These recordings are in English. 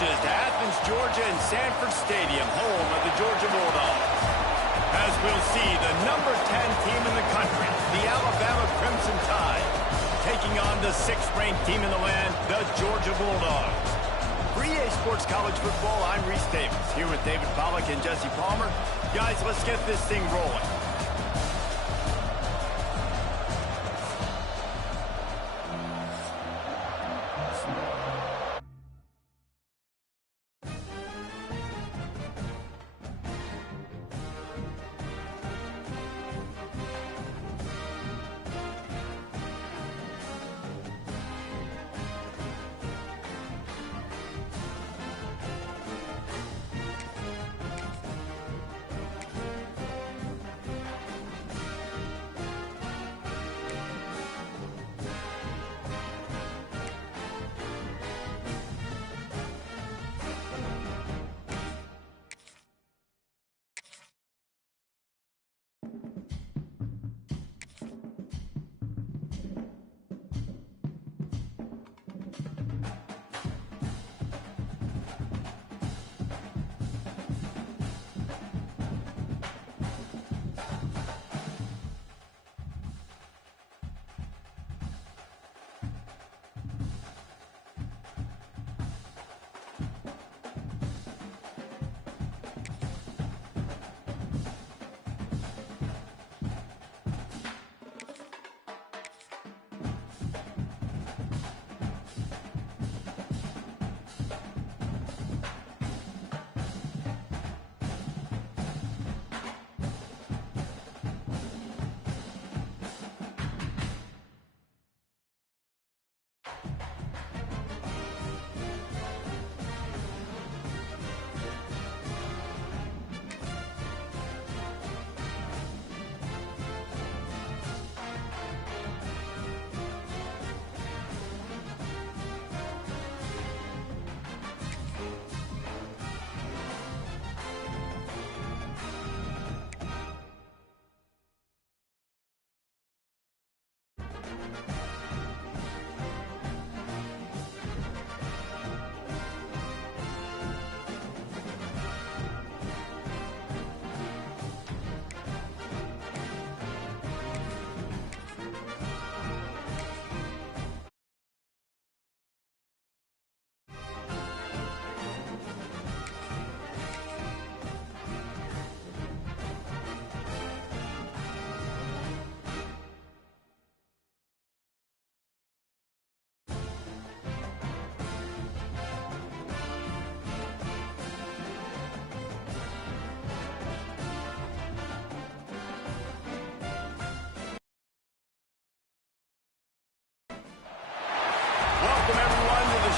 marches to Athens, Georgia and Sanford Stadium, home of the Georgia Bulldogs. As we'll see, the number 10 team in the country, the Alabama Crimson Tide, taking on the 6th-ranked team in the land, the Georgia Bulldogs. For EA Sports College Football, I'm Reese Davis, here with David Pollack and Jesse Palmer. Guys, let's get this thing rolling.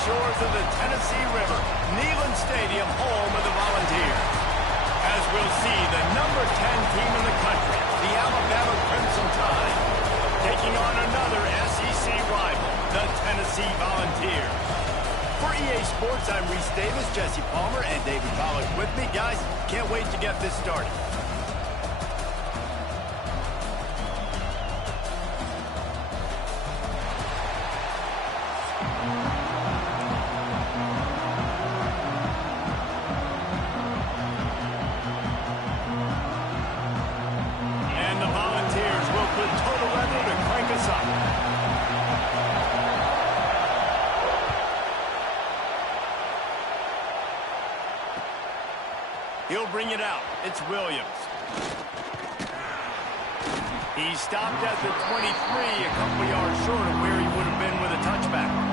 Shores of the Tennessee River, Neyland Stadium, home of the Volunteers. As we'll see, the number 10 team in the country, the Alabama Crimson Tide, taking on another SEC rival, the Tennessee Volunteers. For EA Sports, I'm Reese Davis, Jesse Palmer, and David Pollack with me. Guys, can't wait to get this started. He'll bring it out. It's Williams. He stopped at the 23, a couple yards short of where he would have been with a touchback.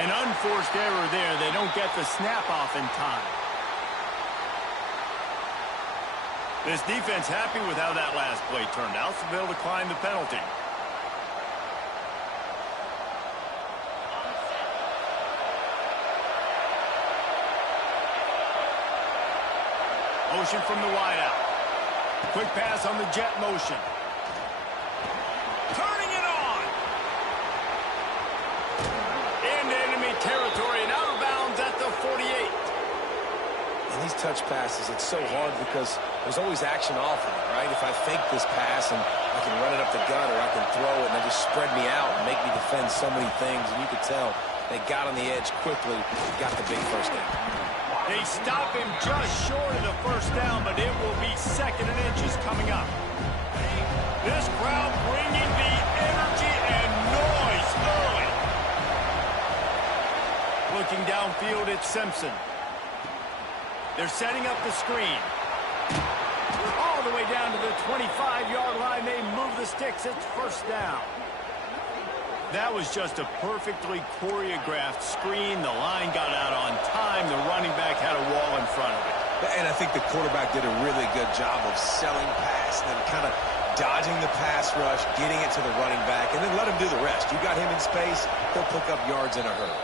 An unforced error there. They don't get the snap off in time. This defense happy with how that last play turned out, so they'll decline the penalty. Motion from the wideout. Quick pass on the jet motion. Turning it on. Into enemy territory and out of bounds at the 48. And these touch passes, it's so hard because there's always action off of it, right? If I fake this pass and I can run it up the gut or I can throw it and they just spread me out and make me defend so many things, and you could tell they got on the edge quickly, got the big first down. They stop him just short of the first down, but it will be 2nd and inches coming up. This crowd bringing the energy and noise early. Looking downfield, it's Simpson. They're setting up the screen. All the way down to the 25-yard line. They move the sticks. It's first down. That was just a perfectly choreographed screen. The line got out on time. The running back had a wall in front of it. And I think the quarterback did a really good job of selling pass and then kind of dodging the pass rush, getting it to the running back, and then let him do the rest. You got him in space, he'll pick up yards in a hurry.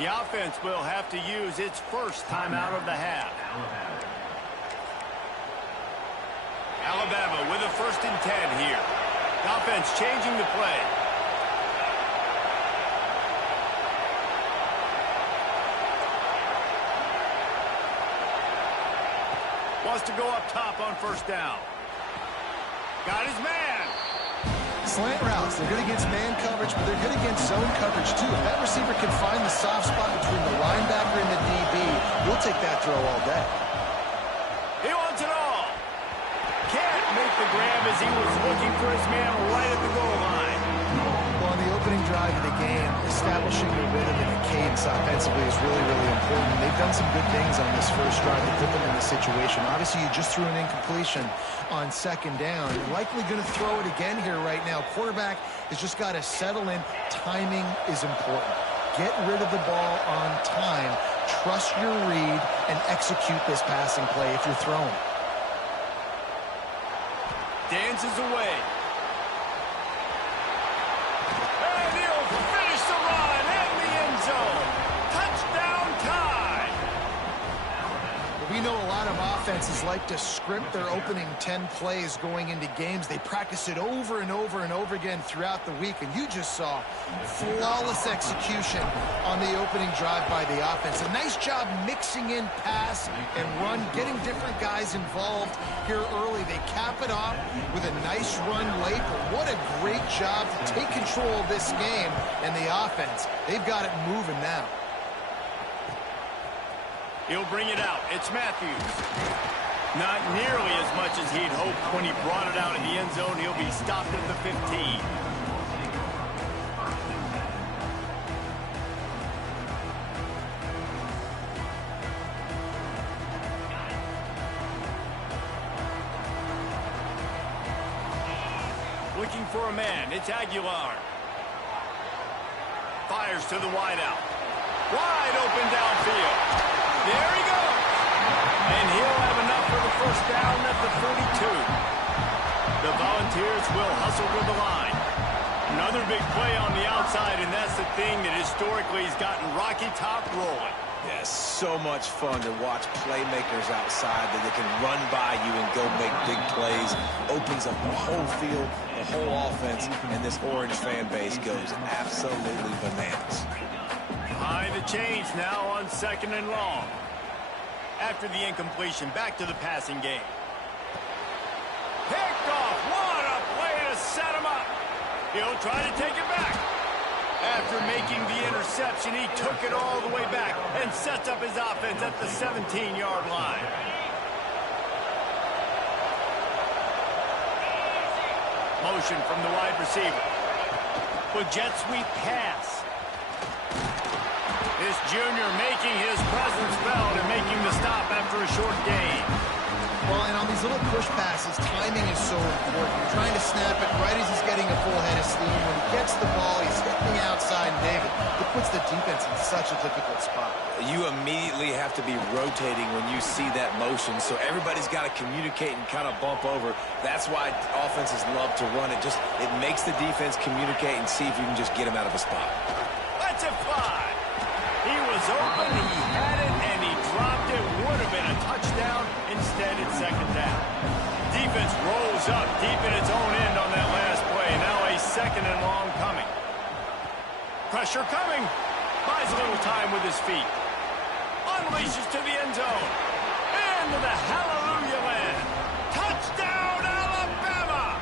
The offense will have to use its first timeout of the half. Alabama with a 1st and 10 here. The offense changing the play. Wants to go up top on first down. Got his man. Slant routes, they're good against man coverage, but they're good against zone coverage too. If that receiver can find the soft spot between the linebacker and the DB, we'll take that throw all day. He wants it all. Can't make the grab as he was looking for his man right at the goal line. Well, on the opening drive of the game, establishing the rhythm and the cadence offensively is really, really important. They've done some good things on this first drive to put them in this situation. Obviously, you just threw an incompletion on 2nd down. You're likely going to throw it again here right now. Quarterback has just got to settle in. Timing is important. Get rid of the ball on time. Trust your read and execute this passing play if you're throwing. Dances away. And he'll finish the run in the end zone. Touchdown tie. We know a lot of offenses like to script their opening 10 plays going into games. They practice it over and over and over again throughout the week, and you just saw flawless execution on the opening drive by the offense. A nice job mixing in pass and run, getting different guys involved here early. They cap it off with a nice run late, but what a great job to take control of this game. And the offense, they've got it moving now. He'll bring it out. It's Matthews. Not nearly as much as he'd hoped when he brought it out in the end zone. He'll be stopped at the 15. Looking for a man. It's Aguilar. Fires to the wideout. Wide open downfield. There he goes. And he'll have enough for the first down at the 42. The Volunteers will hustle to the line. Another big play on the outside, and that's the thing that historically has gotten Rocky Top rolling. Yeah, so much fun to watch playmakers outside that they can run by you and go make big plays. Opens up the whole field, the whole offense, and this Orange fan base goes absolutely bananas. Behind the chains now on 2nd and long. After the incompletion, back to the passing game. Picked off. What a play to set him up. He'll try to take it back. After making the interception, he took it all the way back and sets up his offense at the 17-yard line. Motion from the wide receiver. With jet sweep pass. This junior making his presence felt and making the stop after a short gain. Well, and on these little push passes, timing is so important. You're trying to snap it right as he's getting a full head of steam. When he gets the ball, he's hitting the outside, and David, it puts the defense in such a difficult spot. You immediately have to be rotating when you see that motion, so everybody's got to communicate and kind of bump over. That's why offenses love to run it. It makes the defense communicate and see if you can just get him out of a spot. Let's it fly. He was open, he had it, and he dropped it. Would have been a touchdown. Instead, it's second down. Defense rolls up deep in its own end on that last play. Now a second and long coming. Pressure coming. Buys a little time with his feet. Unleashes to the end zone. Into the hallelujah land. Touchdown, Alabama!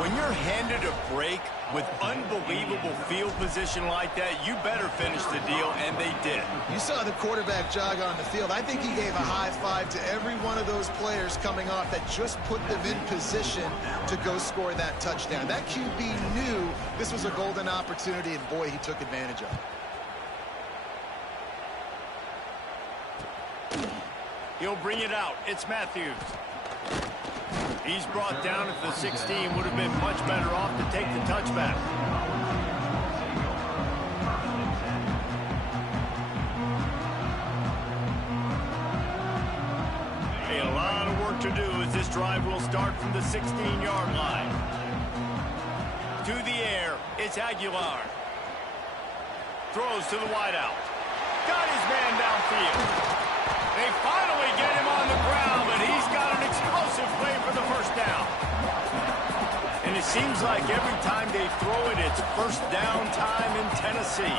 When you're handed a break with unbelievable field position like that, you better finish the deal, and they did. You saw the quarterback jog on the field. I think he gave a high five to every one of those players coming off that just put them in position to go score that touchdown. That QB knew this was a golden opportunity, and boy, he took advantage of it. He'll bring it out. It's Matthews. He's brought down at the 16. Would have been much better off to take the touchback. A lot of work to do as this drive will start from the 16-yard line. To the air, it's Aguilar. Throws to the wideout. Got his man downfield. They finally get him on the ground, but he's got an explosive play for the first down. And it seems like every time they throw it, it's first down time in Tennessee.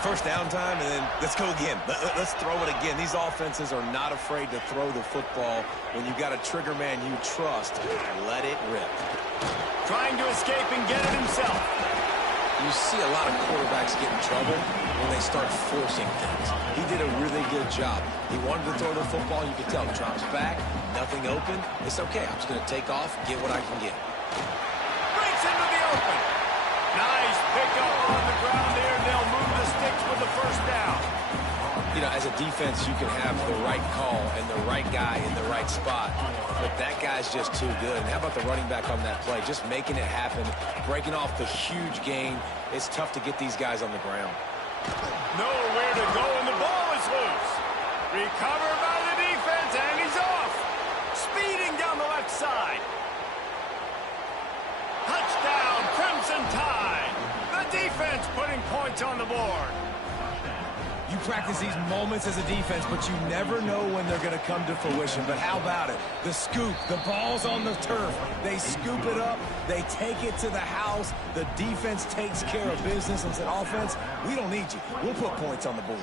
First down time, and then let's go again. Let's throw it again. These offenses are not afraid to throw the football. When you've got a trigger man you trust, let it rip. Trying to escape and get it himself. You see a lot of quarterbacks get in trouble when they start forcing things. He did a really good job. He wanted to throw the football. You could tell. Drops back, nothing open. It's okay. I'm just going to take off, get what I can get. Breaks into the open. Nice pickup on the ground there. They'll move the sticks with the first down. You know, as a defense, you can have the right call and the right guy in the right spot, but that guy's just too good. And how about the running back on that play? Just making it happen, breaking off the huge gain. It's tough to get these guys on the ground. Nowhere to go, and the ball is loose. Recovered by the defense, and he's off. Speeding down the left side. Touchdown, Crimson Tide. The defense putting points on the board. You practice these moments as a defense, but you never know when they're going to come to fruition. But how about it? The scoop, the ball's on the turf. They scoop it up. They take it to the house. The defense takes care of business and said, offense, we don't need you. We'll put points on the board.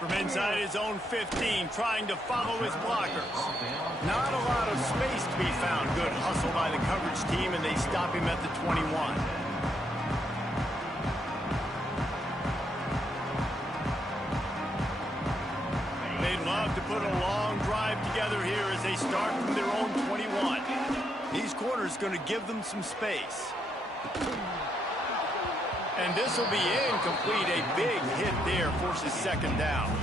From inside his own 15, trying to follow his blockers. Not a lot of space to be found. Good hustle by the coverage team, and they stop him at the 21. They'd love to put a long drive together here as they start from their own 21. These corners going to give them some space. And this will be incomplete. A big hit there forces second down.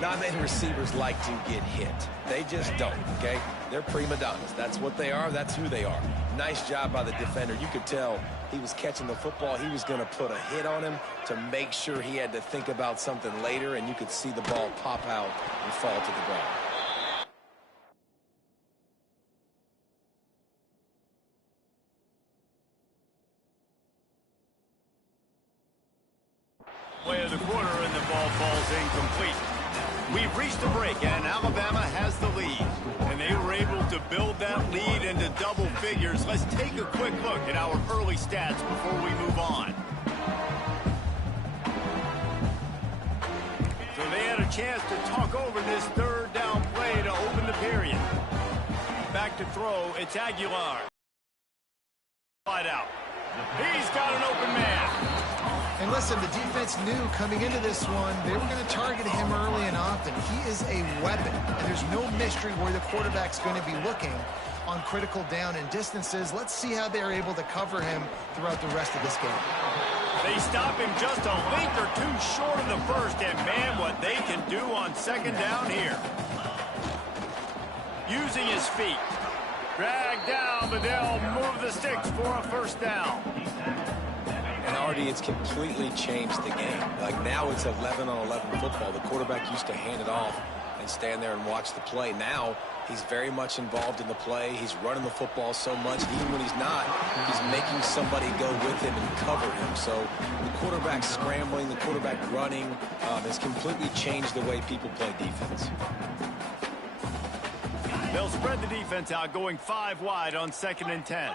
Not many receivers like to get hit. They just don't, okay? They're prima donnas. That's what they are. That's who they are. Nice job by the defender. You could tell he was catching the football. He was going to put a hit on him to make sure he had to think about something later, and you could see the ball pop out and fall to the ground. Way of the quarter, and the ball falls incomplete. We've reached the break, and Alabama has the lead. And they were able to build that lead into double figures. Let's take a quick look at our early stats before we move on. So they had a chance to talk over this third down play to open the period. Back to throw, it's Aguilar. Wide out. He's got an open man. And listen, the defense knew coming into this one, they were going to target him early and often. He is a weapon, and there's no mystery where the quarterback's going to be looking on critical down and distances. Let's see how they're able to cover him throughout the rest of this game. They stop him just a link or two short of the first, and man, what they can do on second down here. Using his feet. Dragged down, but they'll move the sticks for a first down. And Artie, it's completely changed the game. Like now it's 11-on-11 football. The quarterback used to hand it off and stand there and watch the play. Now he's very much involved in the play. He's running the football so much. Even when he's not, he's making somebody go with him and cover him. So the quarterback scrambling, the quarterback running has completely changed the way people play defense. They'll spread the defense out, going 5 wide on 2nd and 10.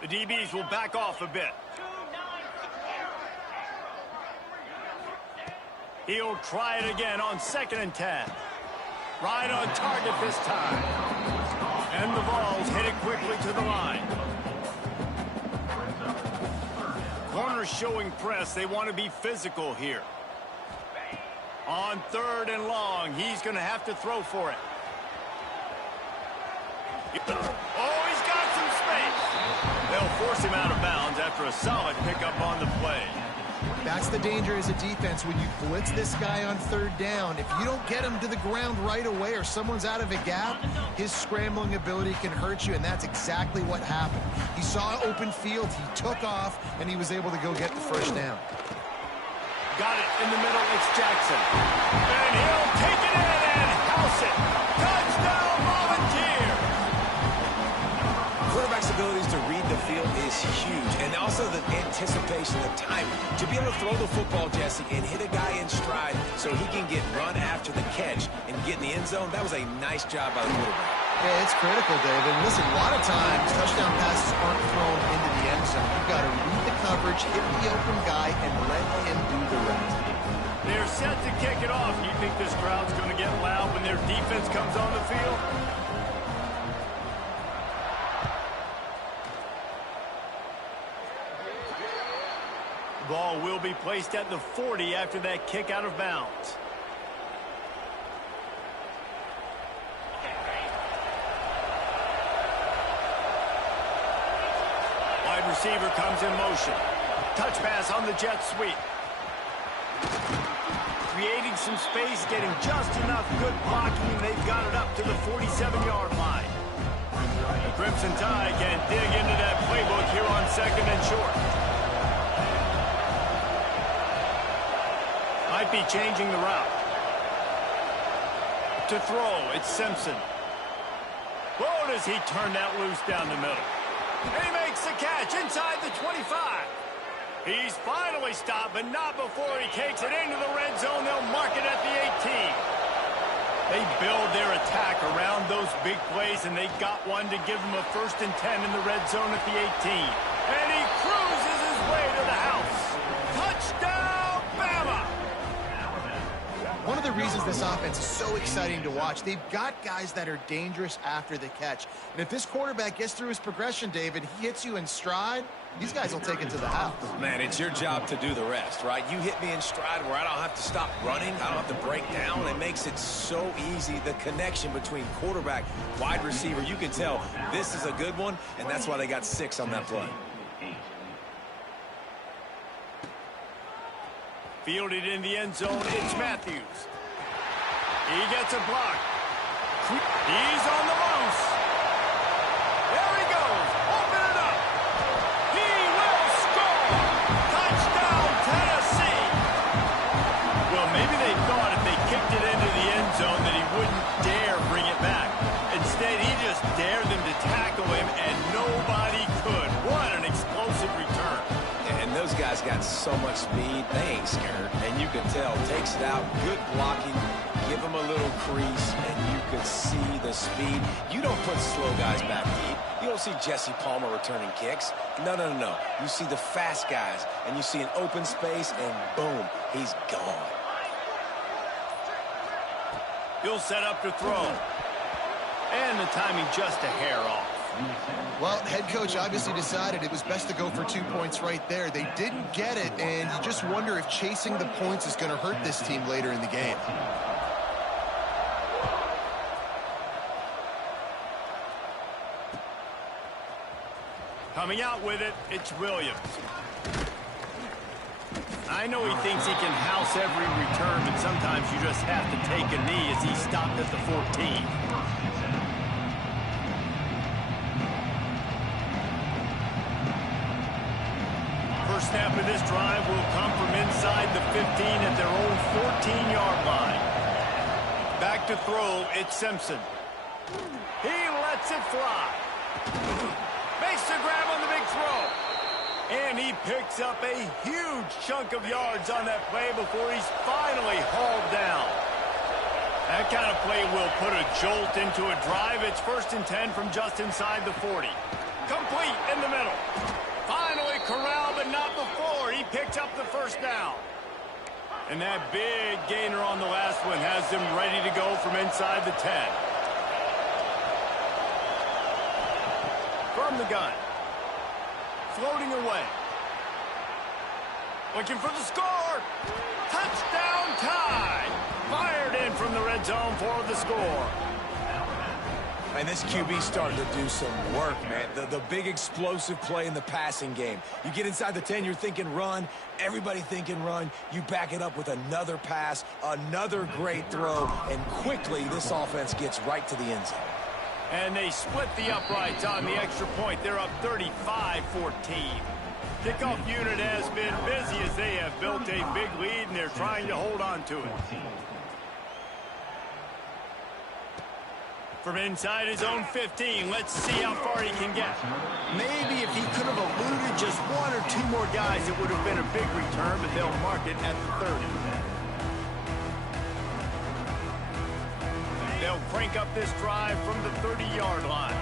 The DBs will back off a bit. He'll try it again on 2nd and 10. Right on target this time. And the ball's headed quickly to the line. Corners showing press. They want to be physical here. On 3rd and long, he's going to have to throw for it. Oh, he's got some space. They'll force him out of bounds after a solid pickup on the play. That's the danger as a defense when you blitz this guy on 3rd down. If you don't get him to the ground right away or someone's out of a gap, his scrambling ability can hurt you, and that's exactly what happened. He saw open field, he took off, and he was able to go get the first down. Got it in the middle, it's Jackson. And he'll take it in and house it. Touchdown, Volunteer! Quarterback's abilities to read the field is huge, and also the anticipation, the timing. To be able to throw the football, Jesse, and hit a guy in stride so he can get run after the catch and get in the end zone, that was a nice job by the quarterback. Yeah, it's critical, David. Listen, a lot of times, touchdown passes aren't thrown into the end zone. You've got to read the coverage, hit the open guy, and let him do the rest. They're set to kick it off. You think this crowd's going to get loud when their defense comes on the field? The ball will be placed at the 40 after that kick out of bounds. Wide receiver comes in motion. Touch pass on the jet sweep. Creating some space, getting just enough good blocking, and they've got it up to the 47-yard line. The Crimson Tide can dig into that playbook here on 2nd and short. Might be changing the route. To throw, it's Simpson. Oh, does he turn that loose down the middle. And he makes the catch inside the 25. He's finally stopped, but not before he takes it into the red zone. They'll mark it at the 18. They build their attack around those big plays, and they got one to give them a 1st and 10 in the red zone at the 18. And he cruises his way to the house. Touchdown, Bama! One of the reasons this offense is so exciting to watch, they've got guys that are dangerous after the catch. And if this quarterback gets through his progression, David, he hits you in stride, these guys will take it to the house. Man, it's your job to do the rest, right? You hit me in stride where I don't have to stop running. I don't have to break down. It makes it so easy. The connection between quarterback, wide receiver, you can tell this is a good one, and that's why they got 6 on that play. Fielded in the end zone, it's Matthews. He gets a block. He's on the loose. There he goes. Open it up. He will score. Touchdown, Tennessee. Well, maybe they thought if they kicked it into the end zone that he wouldn't dare bring it back. Instead, he just dared them to tackle him, and nobody could. What an explosive return. And those guys got so much speed, they ain't scared. And you can tell, takes it out, good blocking, give them a little crease, and you could see the speed. You don't put slow guys back deep. You don't see Jesse Palmer returning kicks. No, no, no, no. You see the fast guys, and you see an open space, and boom, he's gone. He'll set up to throw. And the timing just a hair off. Well, head coach obviously decided it was best to go for 2 points right there. They didn't get it, and you just wonder if chasing the points is going to hurt this team later in the game. Coming out with it, it's Williams. I know he thinks he can house every return, but sometimes you just have to take a knee as he stopped at the 14. first snap of this drive will come from inside the 15 at their own 14-yard line. Back to throw, it's Simpson. He lets it fly. Makes the grab on the big throw. And he picks up a huge chunk of yards on that play before he's finally hauled down. That kind of play will put a jolt into a drive. It's 1st and 10 from just inside the 40. Complete in the middle. Finally corralled, but not before. He picked up the first down. And that big gainer on the last one has them ready to go from inside the 10. From the gun. Floating away. Looking for the score. Touchdown tie. Fired in from the red zone for the score. And this QB's starting to do some work, man. The big explosive play in the passing game. You get inside the 10, you're thinking run. Everybody thinking run. You back it up with another pass, another great throw, and quickly this offense gets right to the end zone. And they split the uprights on the extra point. They're up 35-14. Kickoff unit has been busy as they have built a big lead, and they're trying to hold on to it. From inside his own 15, let's see how far he can get. Maybe if he could have eluded just one or two more guys, it would have been a big return, but they'll mark it at the 30. They'll crank up this drive from the 30-yard line.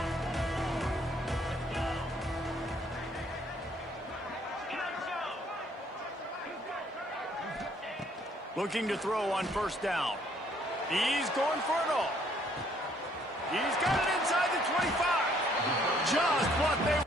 Looking to throw on 1st down. He's going for it all. He's got it inside the 25. Just what they...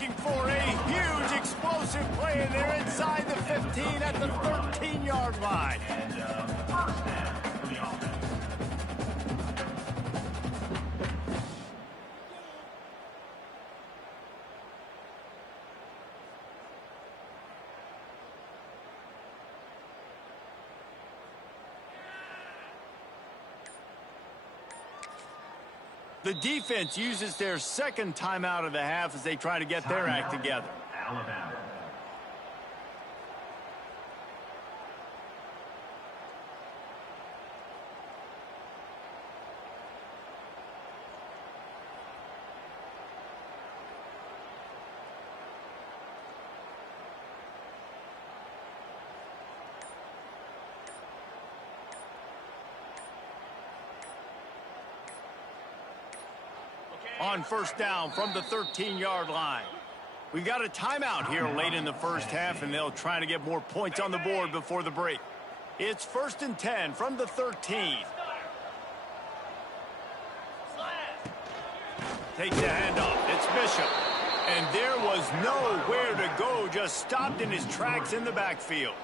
Looking for a huge explosive play, and they're inside the 15 at the 13-yard line. The defense uses their 2nd timeout of the half as they try to get their act together. Alabama. On 1st down from the 13-yard line. We've got a timeout here late in the first half, and they'll try to get more points on the board before the break. It's 1st and 10 from the 13. Takes the handoff. It's Bishop. And there was nowhere to go, just stopped in his tracks in the backfield.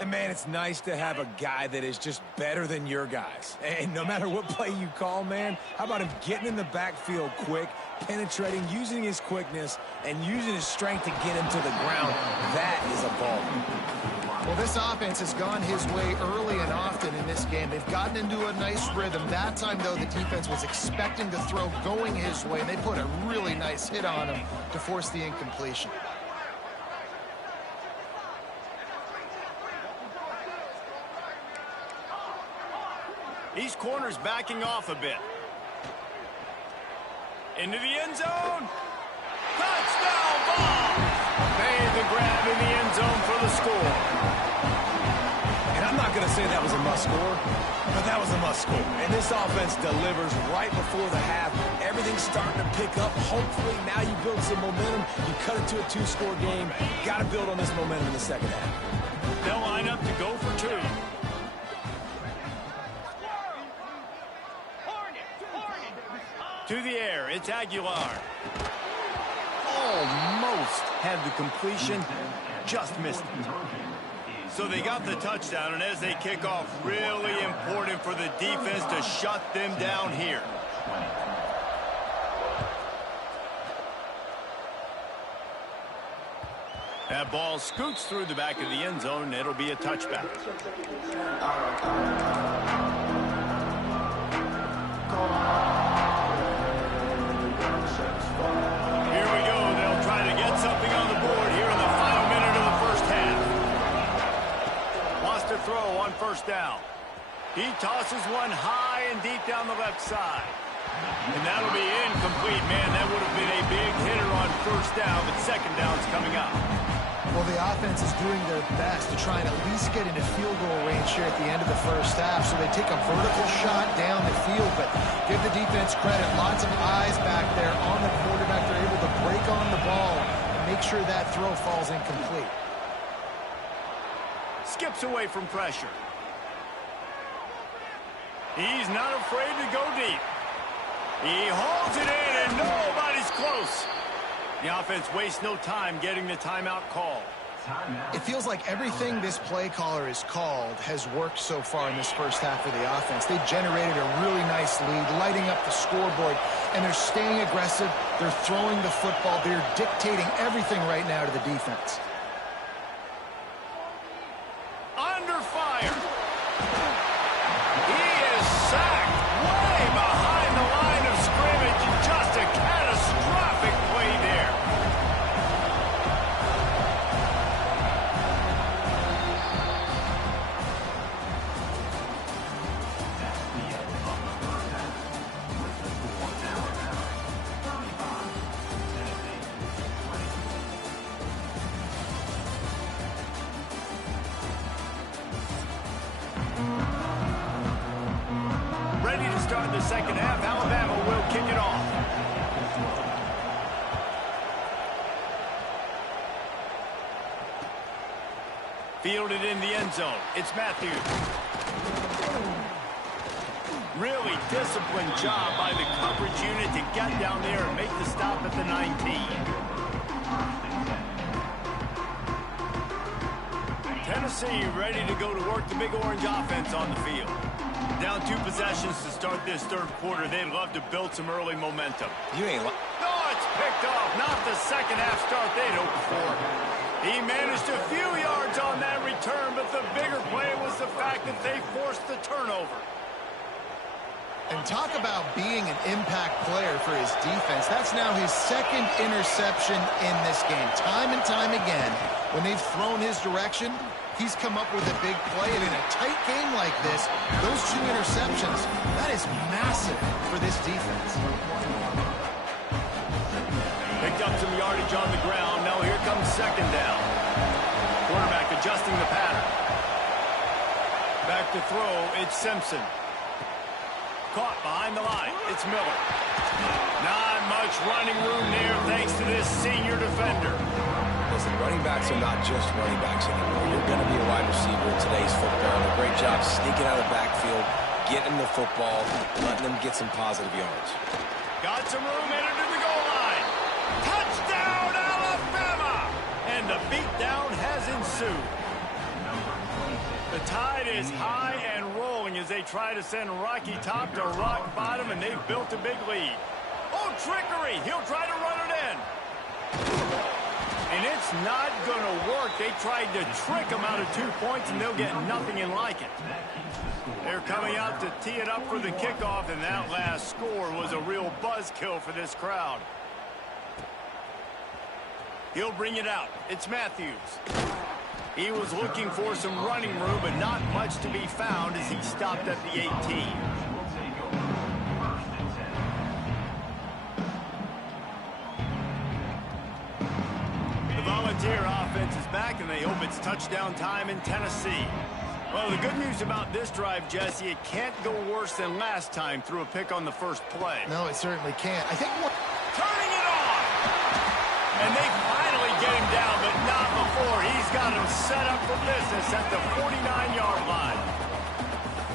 And, man, it's nice to have a guy that is just better than your guys. And no matter what play you call, man, how about him getting in the backfield quick, penetrating, using his quickness, and using his strength to get him to the ground? That is a ball. Well, this offense has gone his way early and often in this game. They've gotten into a nice rhythm. That time, though, the defense was expecting the throw going his way, and they put a really nice hit on him to force the incompletion. These corners backing off a bit. Into the end zone. Touchdown ball. Made the grab in the end zone for the score. And I'm not going to say that was a must score, but that was a must score. And this offense delivers right before the half. Everything's starting to pick up. Hopefully now you build some momentum. You cut it to a 2-score game. Got to build on this momentum in the second half. They'll line up to go for 2. To the air, it's Aguilar. Almost had the completion, just missed it. So they got the touchdown, and as they kick off, really important for the defense to shut them down here. That ball scoots through the back of the end zone, and it'll be a touchback. Here we go. They'll try to get something on the board here in the final minute of the first half. Wants to throw on first down. He tosses one high and deep down the left side. And that'll be incomplete, man. That would have been a big hitter on first down, but second down's coming up. Well, the offense is doing their best to try and at least get into field goal range here at the end of the first half. So they take a vertical shot down the field, but give the defense credit. Lots of eyes back there on the quarterback. They're able to break on the ball and make sure that throw falls incomplete. Skips away from pressure. He's not afraid to go deep. He holds it in, and nobody's close. The offense wastes no time getting the timeout call. It feels like everything this play caller has called has worked so far in this first half of the offense. They've generated a really nice lead, lighting up the scoreboard, and they're staying aggressive. They're throwing the football. They're dictating everything right now to the defense. Under fire. He is sacked way behind the line of scrimmage. Just a catastrophic play there. Ready to start the second half. Alabama will kick it off. Fielded in the end zone. It's Matthews. Really disciplined job by the coverage unit to get down there and make the stop at the 19. Tennessee ready to go to work the Big Orange offense on the field. Down 2 possessions to start this third quarter. They'd love to build some early momentum. You ain't... No, it's picked off. Not the second half start they'd hoped for. He managed a few yards on that return, but the bigger play was the fact that they forced the turnover. And talk about being an impact player for his defense. That's now his second interception in this game. Time and time again, when they've thrown his direction, he's come up with a big play. And in a tight game like this, those 2 interceptions, that is massive for this defense. Picked up some yardage on the ground. Now here comes second down. Quarterback adjusting the pattern. Back to throw, it's Simpson. Caught behind the line. It's Miller. Not much running room there thanks to this senior defender. Listen, running backs are not just running backs anymore. You're going to be a wide receiver in today's football. And a great job sneaking out of the backfield, getting the football, letting them get some positive yards. Got some room, entered to the goal line. Touchdown, Alabama! And the beatdown has ensued. The tide is high and rolling as they try to send Rocky Top to rock bottom, and they've built a big lead. Oh, trickery! He'll try to run it in. And it's not going to work. They tried to trick him out of 2 points, and they'll get nothing in like it. They're coming out to tee it up for the kickoff, and that last score was a real buzzkill for this crowd. He'll bring it out. It's Matthews. He was looking for some running room, but not much to be found as he stopped at the 18. The Volunteer offense is back, and they hope it's touchdown time in Tennessee. Well, the good news about this drive, Jesse, it can't go worse than last time through a pick on the first play. No, it certainly can't. I think turning it on! And they finally get him down, but not before. He's got him set up for business at the 49-yard line.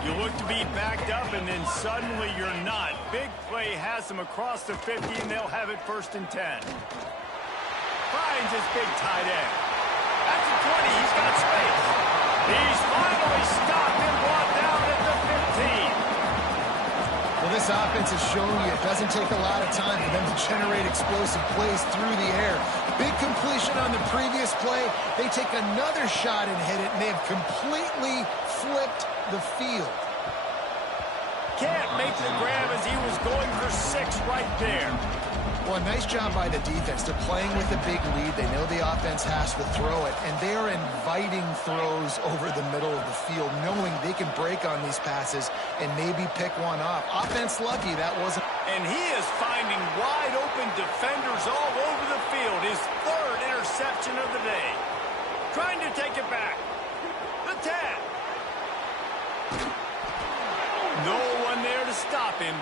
You look to be backed up, and then suddenly you're not. Big play has them across the 50, and they'll have it 1st and 10. Finds his big tight end. At the 20, he's got space. He's finally stopped and brought down at the 15. Well, this offense is showing you it doesn't take a lot of time for them to generate explosive plays through the air. Big completion on the previous play. They take another shot and hit it, and they have completely flipped the field. Can't make the grab as he was going for 6 right there. Well, nice job by the defense. They're playing with a big lead. They know the offense has to throw it, and they are inviting throws over the middle of the field, knowing they can break on these passes and maybe pick one off. Offense lucky that wasn't. And he is finding wide open defenders all over the field. His 3rd interception of the day. Trying to take it back. The 10. No one there to stop him,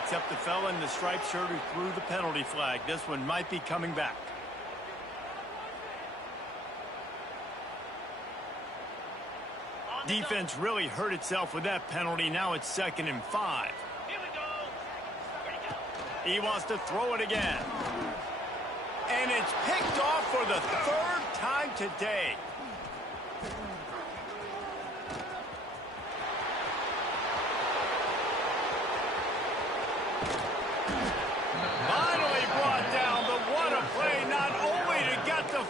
except the fella in the striped shirt who threw the penalty flag. This one might be coming back. Defense really hurt itself with that penalty. Now it's 2nd and 5. He wants to throw it again. And it's picked off for the 3rd time today. Finally brought down, but what a play, not only to get the...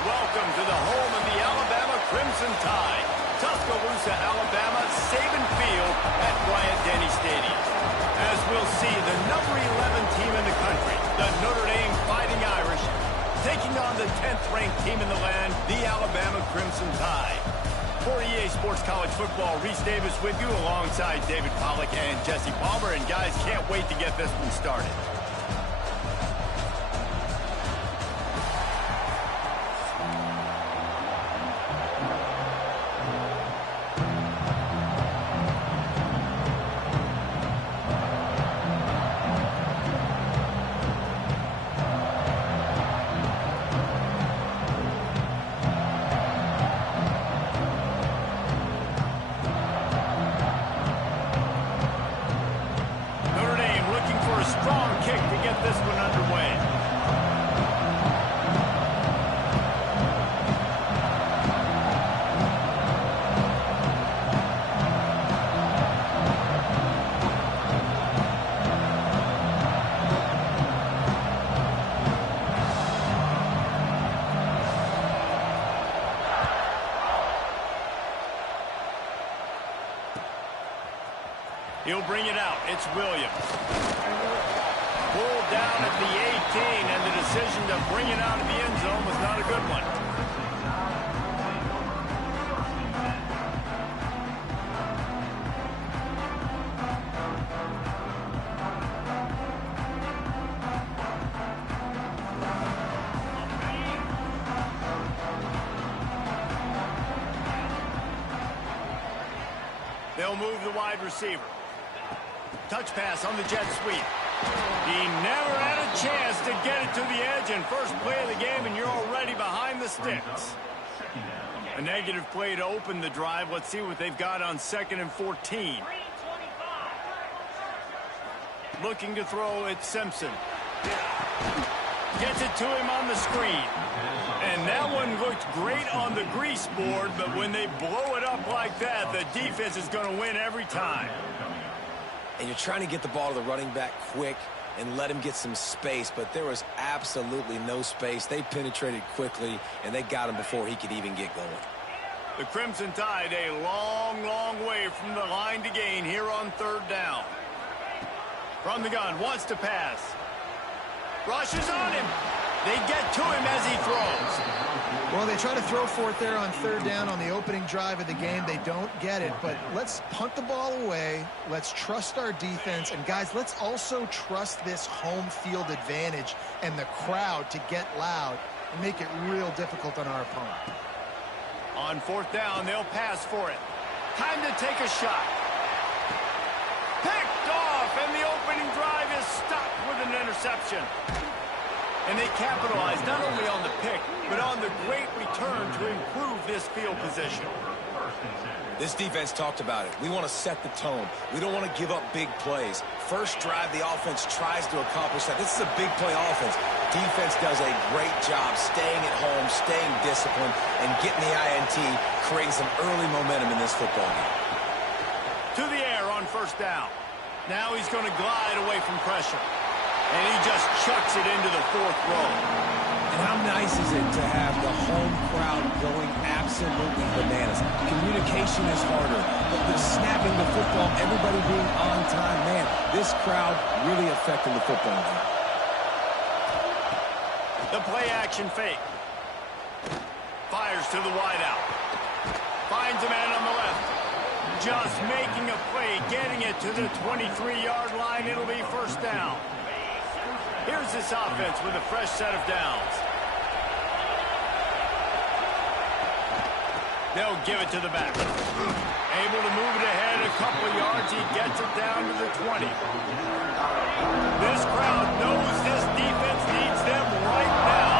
Welcome to the home of the Alabama Crimson Tide. Tuscaloosa, Alabama, Saban Field at Bryant-Denny Stadium. As we'll see, the number 11 team in the country, the Notre Dame Fighting Irish, taking on the 10th-ranked team in the land, the Alabama Crimson Tide. For EA Sports College Football, Reese Davis with you alongside David Pollack and Jesse Palmer. And guys, can't wait to get this one started. He'll bring it out. It's Williams. Pulled down at the 18, and the decision to bring it out of the end zone was not a good one. They'll move the wide receiver. Touch pass on the jet sweep. He never had a chance to get it to the edge, and first play of the game, and you're already behind the sticks. A negative play to open the drive. Let's see what they've got on 2nd and 14. Looking to throw it, Simpson. Gets it to him on the screen. And that one looked great on the grease board, but when they blow it up like that, the defense is going to win every time. And you're trying to get the ball to the running back quick. and let him get some space, but there was absolutely no space. They penetrated quickly, and they got him before he could even get going. The Crimson Tide a long, long way from the line to gain here on third down. From the gun, wants to pass. Rushes on him. They get to him as he throws. Well, they try to throw for it there on third down on the opening drive of the game. They don't get it, but let's punt the ball away. Let's trust our defense. And, guys, let's also trust this home field advantage and the crowd to get loud and make it real difficult on our opponent. On fourth down, they'll pass for it. Time to take a shot. Picked off, and the opening drive is stopped with an interception. And they capitalize not only on the pick, but on the great return to improve this field position. This defense talked about it. We want to set the tone. We don't want to give up big plays. First drive, the offense tries to accomplish that. This is a big play offense. Defense does a great job staying at home, staying disciplined, and getting the INT, creating some early momentum in this football game. To the air on first down. Now he's going to glide away from pressure. And he just chucks it into the fourth row. And how nice is it to have the home crowd going absolutely bananas? Communication is harder, but the snapping the football, everybody being on time, man, this crowd really affecting the football game. The play action fake. Fires to the wideout. Finds a man on the left. Just making a play, getting it to the 23-yard line. It'll be first down. Here's this offense with a fresh set of downs. They'll give it to the back. Able to move it ahead a couple of yards. He gets it down to the 20. This crowd knows this defense needs them right now.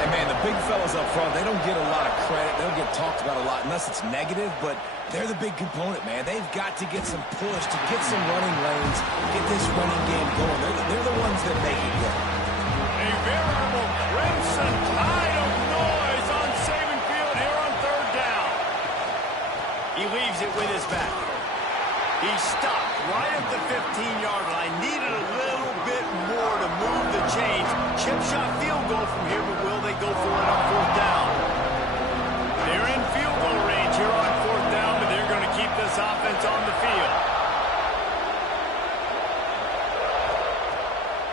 And, man, the big fellas up front, they don't get a lot of credit. They don't get talked about a lot unless it's negative, but they're the big component, man. They've got to get some push, to get some running lanes, get this running game going. They're the ones that make it go. A veritable Crimson Tide of noise on Saban Field here on third down. He leaves it with his back. He stopped right at the 15-yard line. Needed a little bit more to move the chains. Chip shot field goal from here, but will they go for it on fourth down? They're in field goal range here on fourth down, but they're going to keep this offense on the field.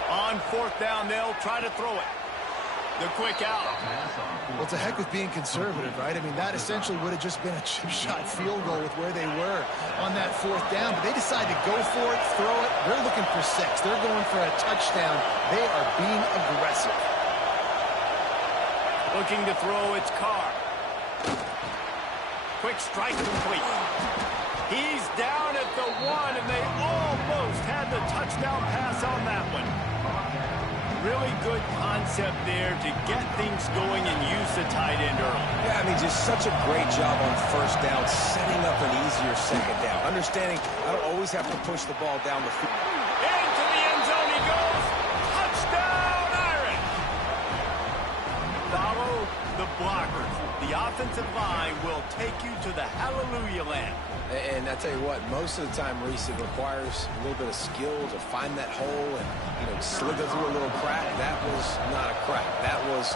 On fourth down, they'll try to throw it. The quick out. Well, it's a heck of being conservative, right? I mean, that essentially would have just been a chip shot field goal with where they were on that fourth down. But they decide to go for it, throw it. They're looking for 6. They're going for a touchdown. They are being aggressive. Looking to throw, it's Carr. Quick strike complete. He's down at the 1, and they almost had the touchdown pass on that one. Really good concept there to get things going and use the tight end early. Yeah, I mean, just such a great job on first down, setting up an easier second down. Understanding I don't always have to push the ball down the field. Into the end zone he goes. Touchdown, Iron. Follow the blockers. The offensive line will take you to the hallelujah land. And I tell you what, most of the time, Reese, it requires a little bit of skill to find that hole and, slither through a little crack. That was not a crack. That was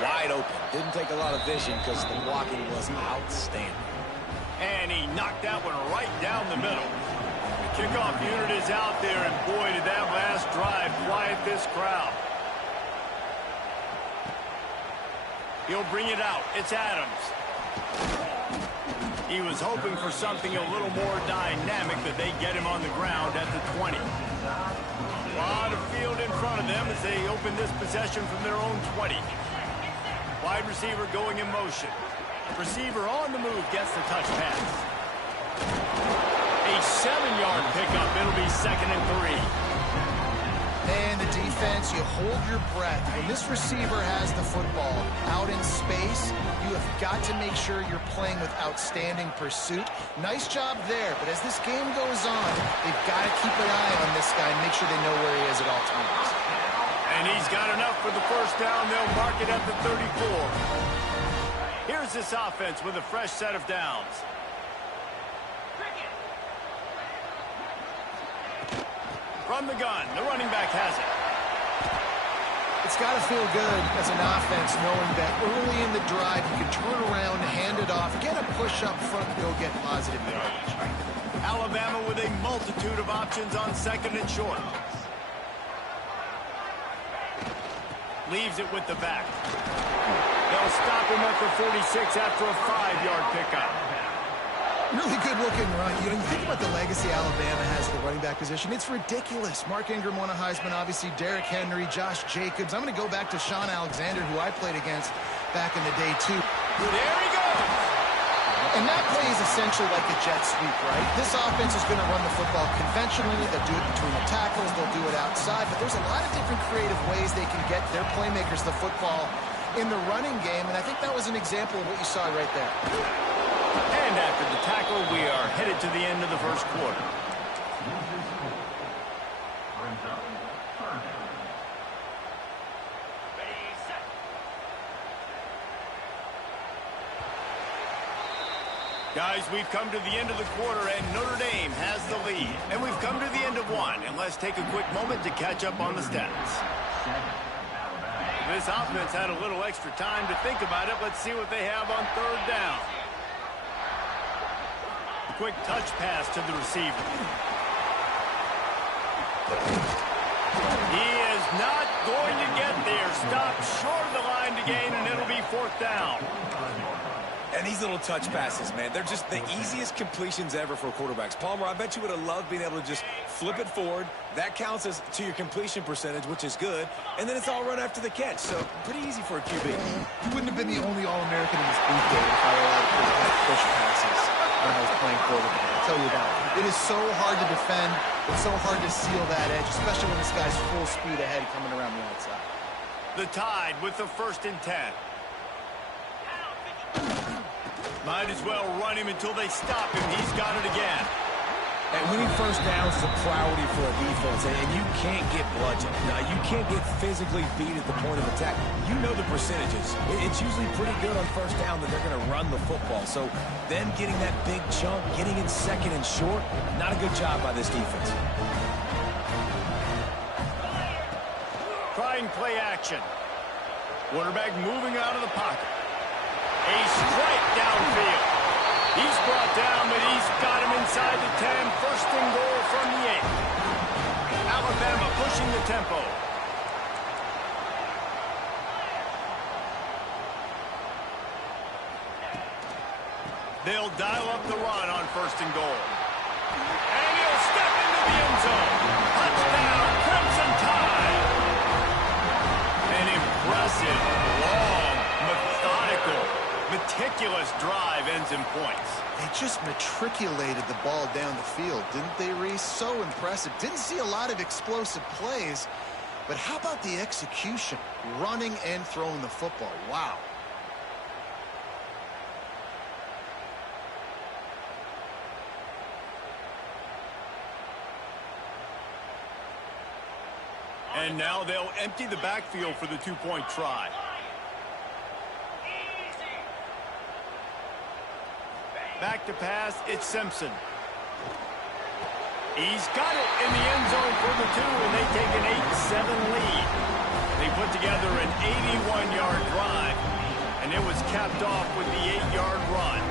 wide open. Didn't take a lot of vision because the blocking was outstanding. And he knocked that one right down the middle. The kickoff unit is out there, and boy, did that last drive quiet this crowd. He'll bring it out. It's Adams. He was hoping for something a little more dynamic, but they get him on the ground at the 20. A lot of field in front of them as they open this possession from their own 20. Wide receiver going in motion. Receiver on the move gets the touch pass. A 7-yard pickup. It'll be 2nd and 3. And the defense, you hold your breath. When this receiver has the football out in space, you have got to make sure you're playing with outstanding pursuit. Nice job there, but as this game goes on, they've got to keep an eye on this guy and make sure they know where he is at all times. And he's got enough for the first down. They'll mark it at the 34. Here's this offense with a fresh set of downs. From the gun, the running back has it. It's got to feel good as an offense knowing that early in the drive you can turn around, hand it off, get a push up front, and go get positive yardage. Alabama with a multitude of options on second and short. Leaves it with the back. They'll stop him at the 46 after a 5-yard pickup. Really good looking run. You know, you think about the legacy Alabama has at the running back position. It's ridiculous. Mark Ingram won a Heisman, obviously. Derrick Henry, Josh Jacobs. I'm going to go back to Sean Alexander, who I played against back in the day, too. There he goes. And that play is essentially like a jet sweep, right? This offense is going to run the football conventionally. They'll do it between the tackles. They'll do it outside. But there's a lot of different creative ways they can get their playmakers the football in the running game. And I think that was an example of what you saw right there. And after the tackle, we are headed to the end of the first quarter. Guys, we've come to the end of the quarter, and Notre Dame has the lead. And we've come to the end of one, and let's take a quick moment to catch up on the stats. This offense had a little extra time to think about it. Let's see what they have on third down. A quick touch pass to the receiver. He is not going to get there. Stopped short of the line to gain, and it'll be fourth down. And these little touch passes, man, they're just the easiest completions ever for quarterbacks. Palmer, I bet you would have loved being able to just flip it forward. That counts as to your completion percentage, which is good. And then it's all run after the catch. So pretty easy for a QB. You wouldn't have been the only All-American in this booth game if I were allowed to push passes when I was playing quarterback. I'll tell you that. It is so hard to defend. It's so hard to seal that edge, especially when this guy's full speed ahead coming around the outside. The Tide with the 1st and 10. Might as well run him until they stop him. He's got it again. And winning first downs is a priority for a defense, and you can't get bludgeoned. Now, you can't get physically beat at the point of attack. You know the percentages. It's usually pretty good on first down that they're going to run the football. So them getting that big chunk, getting in second and short, not a good job by this defense. Trying play action. Quarterback moving out of the pocket. A strike downfield. He's brought down, but he's got him inside the 10. 1st and goal from the 8. Alabama pushing the tempo. They'll dial up the run on 1st and goal. And he'll step into the end zone. Touchdown, Crimson Tide. An impressive, long, meticulous drive ends in points. They just matriculated the ball down the field, didn't they, Reese? So impressive. Didn't see a lot of explosive plays, but how about the execution? Running and throwing the football. Wow. And now they'll empty the backfield for the 2-point try. Back to pass, it's Simpson. He's got it in the end zone for the 2, and they take an 8-7 lead. They put together an 81-yard drive, and it was capped off with the 8-yard run.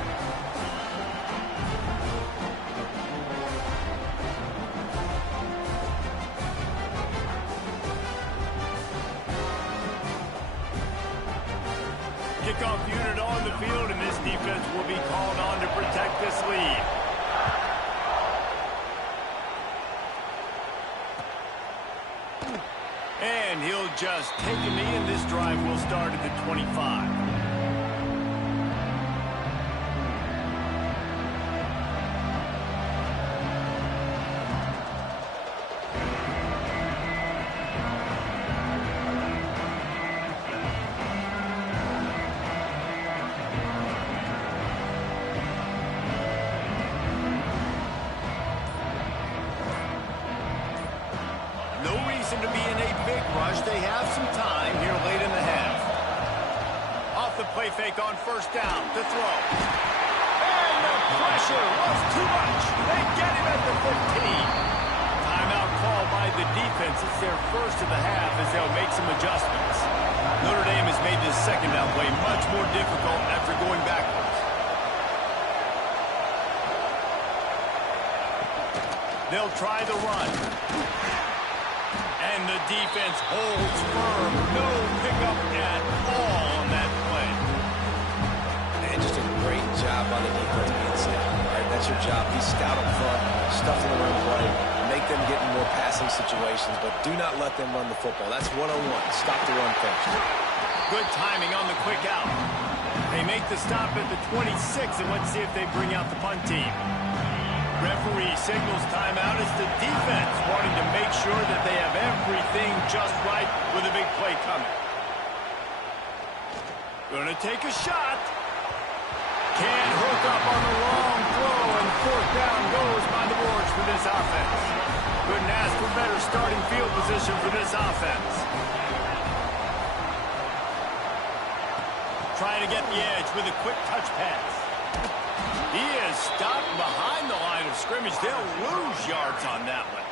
Kickoff unit on the field, and this defense will be called on to protect this lead. And he'll just take a knee, and this drive will start at the 25. To be in a big rush. They have some time here late in the half. Off the play fake on 1st down to throw. And the pressure was too much. They get him at the 15. Timeout called by inside the defense. It's their first of the half as they'll make some adjustments. Notre Dame has made this second down play much more difficult after going backwards. They'll try the run. And the defense holds firm. No pickup at all on that play. And just a great job on the defense being set. All right, that's your job. Be scout up front, stuff in the run play, make them get in more passing situations, but do not let them run the football. That's 101. Stop the run first. Good timing on the quick out. They make the stop at the 26, and let's see if they bring out the punt team. Referee signals timeout. It's the defense wanting to make sure that they have everything just right with a big play coming. Gonna take a shot. Can't hook up on the long throw, and fourth down goes by the boards for this offense. Couldn't ask for better starting field position for this offense. Trying to get the edge with a quick touch pass. He is stopped behind the line of scrimmage. They'll lose yards on that one.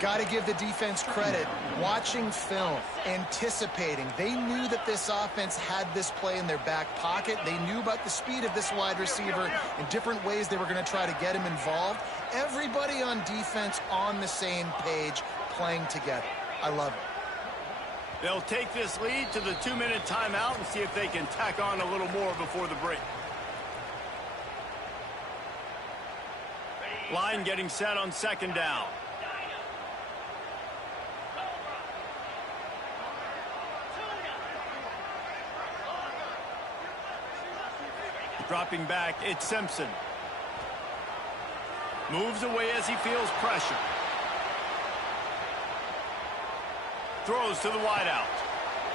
Got to give the defense credit. Watching film, anticipating. They knew that this offense had this play in their back pocket. They knew about the speed of this wide receiver and different ways they were going to try to get him involved. Everybody on defense on the same page, playing together. I love it. They'll take this lead to the 2-minute timeout and see if they can tack on a little more before the break. Line getting set on second down. Dropping back, it's Simpson. Moves away as he feels pressure. Throws to the wideout.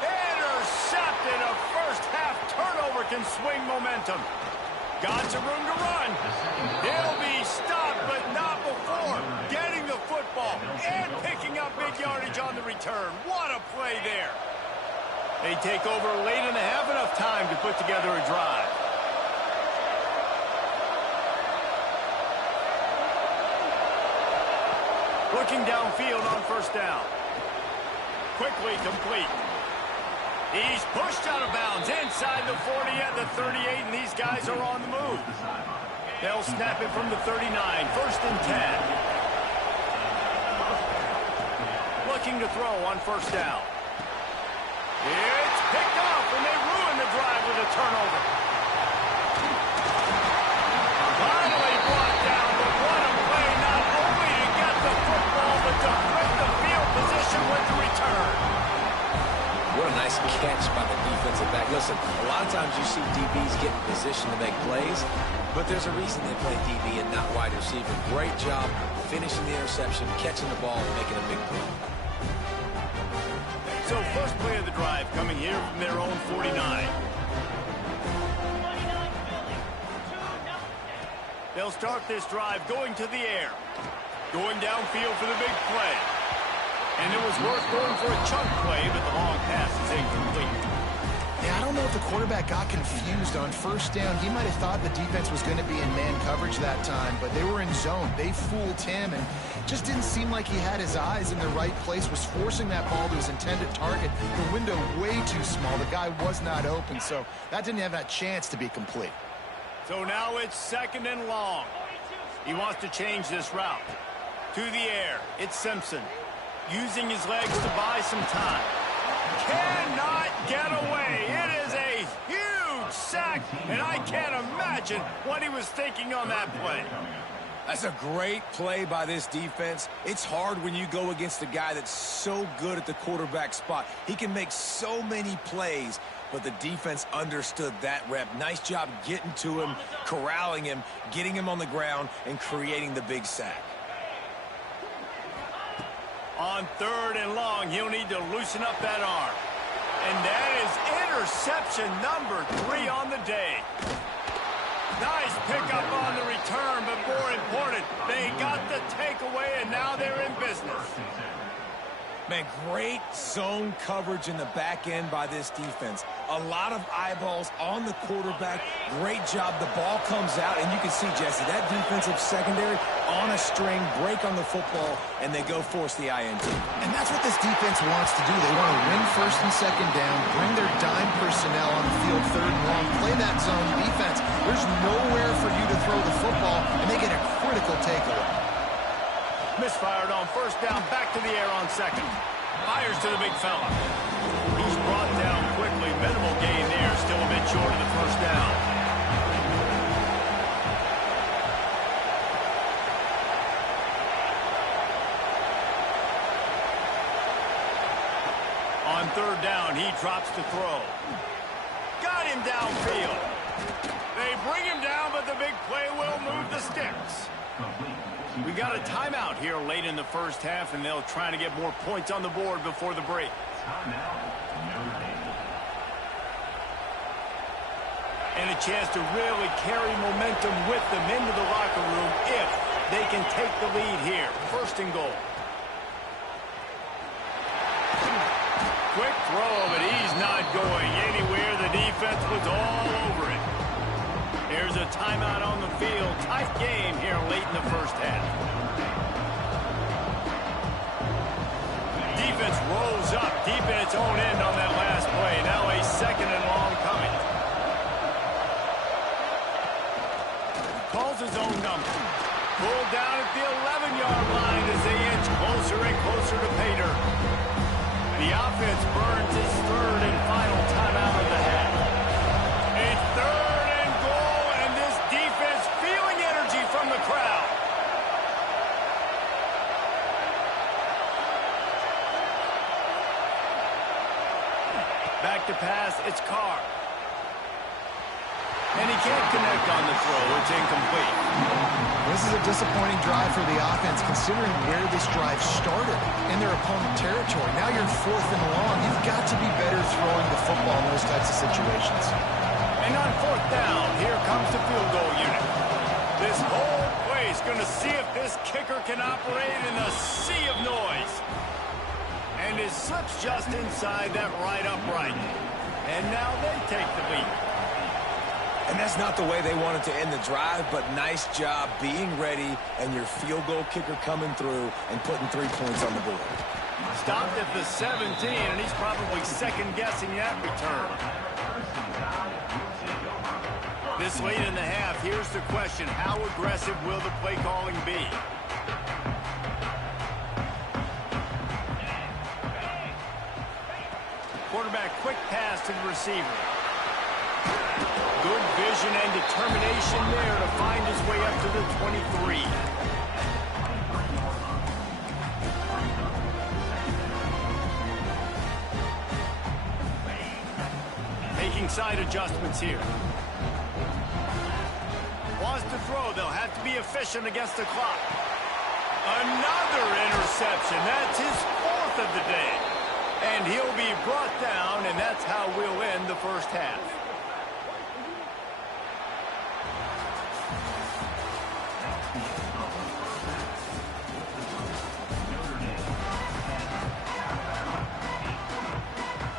Intercepted. A first-half turnover can swing momentum. Got some room to run. He'll be stopped, but not before getting the football and picking up big yardage on the return. What a play there. They take over late in the half, enough time to put together a drive. Looking downfield on first down. Quickly complete. He's pushed out of bounds inside the 40 at the 38, and these guys are on the move. They'll snap it from the 39, first and 10. Looking to throw on first down. It's picked off, and they ruin the drive with a turnover. Finally brought down, but what a play, not only to get the football, but to flip the field position with the return. What a nice catch by the defensive back. Listen, a lot of times you see DBs get in position to make plays, but there's a reason they play DB and not wide receiver. Great job finishing the interception, catching the ball, and making a big play. So first play of the drive coming here from their own 49. They'll start this drive going to the air. Going downfield for the big play. And it was worth going for a chunk play, but the long pass is incomplete. Yeah, I don't know if the quarterback got confused on first down. He might have thought the defense was going to be in man coverage that time, but they were in zone. They fooled him and just didn't seem like he had his eyes in the right place, was forcing that ball to his intended target. The window way too small. The guy was not open, so that didn't have that chance to be complete. So now it's second and long. He wants to change this route. To the air, it's Simpson. Using his legs to buy some time. Cannot get away. It is a huge sack, and I can't imagine what he was thinking on that play. That's a great play by this defense. It's hard when you go against a guy that's so good at the quarterback spot. He can make so many plays, but the defense understood that rep. Nice job getting to him, corralling him, getting him on the ground, and creating the big sack. On third and long, he'll need to loosen up that arm. And that is interception number 3 on the day. Nice pickup on the return, but more important, they got the takeaway, and now they're in business. Man, great zone coverage in the back end by this defense. A lot of eyeballs on the quarterback. Great job. The ball comes out, and you can see, Jesse, that defensive secondary on a string, break on the football, and they go force the INT. And that's what this defense wants to do. They want to win first and second down, bring their dime personnel on the field third and long, play that zone defense. There's nowhere for you to throw the football, and they get a critical takeaway. Misfired on first down, back to the air on second. Fires to the big fella. He's brought down quickly. Minimal gain there, still a bit short of the first down. On third down, he drops to throw. Got him downfield. They bring him down, but the big play will move the sticks. We got a timeout here late in the first half, and they'll try to get more points on the board before the break. And a chance to really carry momentum with them into the locker room if they can take the lead here. First and goal. Quick throw, but he's not going anywhere. The defense was all over it. There's a timeout on the field. Tight game here late in the first half. Defense rolls up deep in its own end on that last play. Now a second and long coming. Calls his own number. Pulled down at the 11-yard line as they inch closer and closer to pay dirt. The offense burns its third and final timeout of the half. A third and goal, and this defense feeling energy from the crowd. Back to pass, it's Carr. And he can't connect on the throw. It's incomplete. This is a disappointing drive for the offense, considering where this drive started in their opponent territory. Now you're fourth and long. You've got to be better throwing the football in those types of situations. And on fourth down, here comes the field goal unit. This whole play is going to see if this kicker can operate in a sea of noise. And it slips just inside that right upright. And now they take the lead. And that's not the way they wanted to end the drive, but nice job being ready and your field goal kicker coming through and putting 3 points on the board. Stopped at the 17, and he's probably second-guessing that return. This late in the half, here's the question. How aggressive will the play calling be? Quarterback quick pass to the receiver. Good vision and determination there to find his way up to the 23. Making side adjustments here. Wants to throw. They'll have to be efficient against the clock. Another interception. That's his fourth of the day. And he'll be brought down, and that's how we'll end the first half.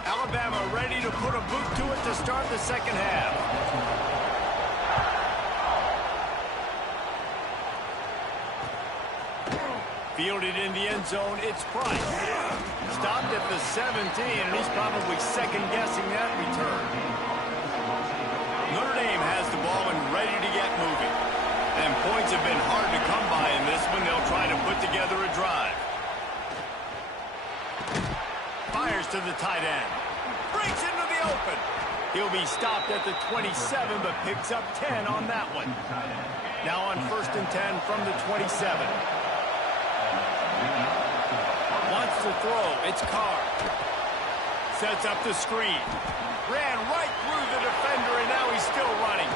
Alabama ready to put a boot to it to start the second half. Fielded in the end zone, it's Price. Stopped at the 17, and he's probably second-guessing that return. Notre Dame has the ball and ready to get moving. And points have been hard to come by in this one. They'll try to put together a drive. Fires to the tight end. Breaks into the open. He'll be stopped at the 27, but picks up 10 on that one. Now on 1st and 10 from the 27. Wants to throw. It's Carr. Sets up the screen. Ran right through the defender, and now he's still running.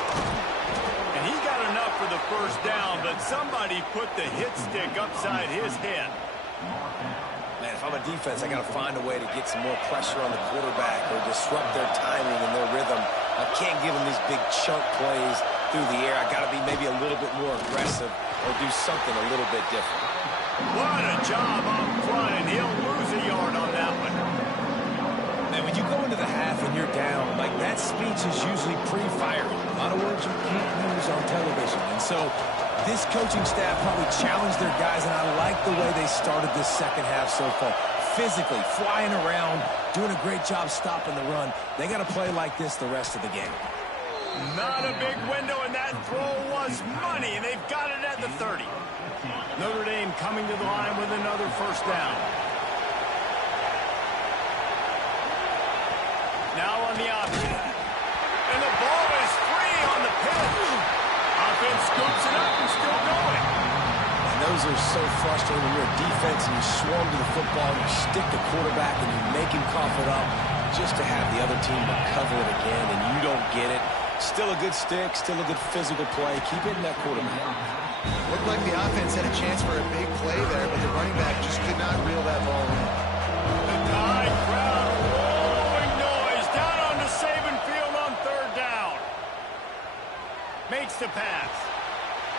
And he got enough for the first down, but somebody put the hit stick upside his head. Man, if I'm a defense, I got to find a way to get some more pressure on the quarterback or disrupt their timing and their rhythm. I can't give them these big chunk plays through the air. I got to be maybe a little bit more aggressive or do something a little bit different. What a job up front, and he'll lose a yard pitch is usually pretty fiery. A lot of words you can't use on television. And so this coaching staff probably challenged their guys, and I like the way they started this second half so far. Physically, flying around, doing a great job stopping the run. They got to play like this the rest of the game. Not a big window, and that throw was money, and they've got it at the 30. Notre Dame coming to the line with another first down. Now on the option. And the ball is free on the pitch. Offense scoops it up and still going. And those are so frustrating when you're a defense and you swarm to the football, you stick the quarterback and you make him cough it up just to have the other team recover it again, and you don't get it. Still a good stick, still a good physical play. Keep hitting that quarterback. Looked like the offense had a chance for a big play there, but the running back just could not reel that ball in. The Tide crowd rolling noise down onto Saban Field on third down. Makes the pass.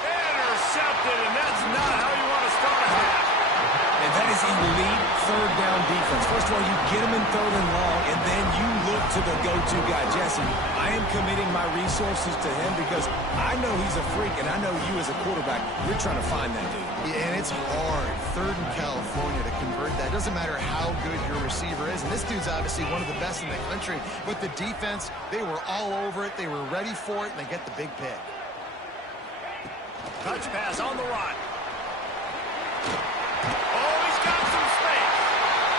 Intercepted, and that's not how you want to start a half. And that is elite third down defense. First of all, you get them in third and long, and then you look to the go-to guy. Jesse, I am committing my resources to him because I know he's a freak, and I know you as a quarterback, you're trying to find that dude. Yeah, and it's hard, third in California, to convert that. It doesn't matter how good your receiver is, and this dude's obviously one of the best in the country. But the defense, they were all over it, they were ready for it, and they get the big pick. Touch pass on the run. Oh, he's got some space.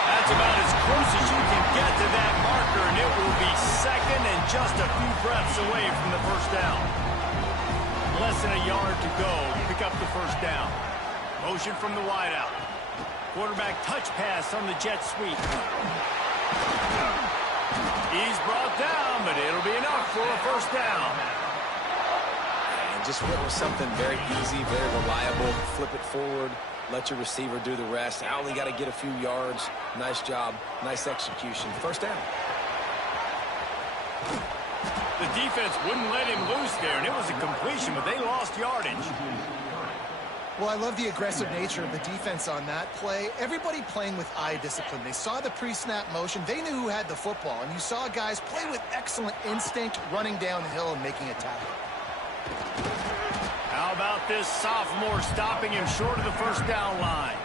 That's about as close as you can get to that marker, and it will be second and just a few breaths away from the first down. Less than a yard to go to pick up the first down. Motion from the wideout. Quarterback touch pass on the jet sweep. He's brought down, but it'll be enough for a first down. And just went with something very easy, very reliable. Flip it forward. Let your receiver do the rest. I only got to get a few yards. Nice job. Nice execution. First down. The defense wouldn't let him loose there, and it was a completion, but they lost yardage. Well, I love the aggressive nature of the defense on that play. Everybody playing with eye discipline. They saw the pre-snap motion. They knew who had the football, and you saw guys play with excellent instinct, running downhill and making a tackle. How about this sophomore stopping him short of the first down line?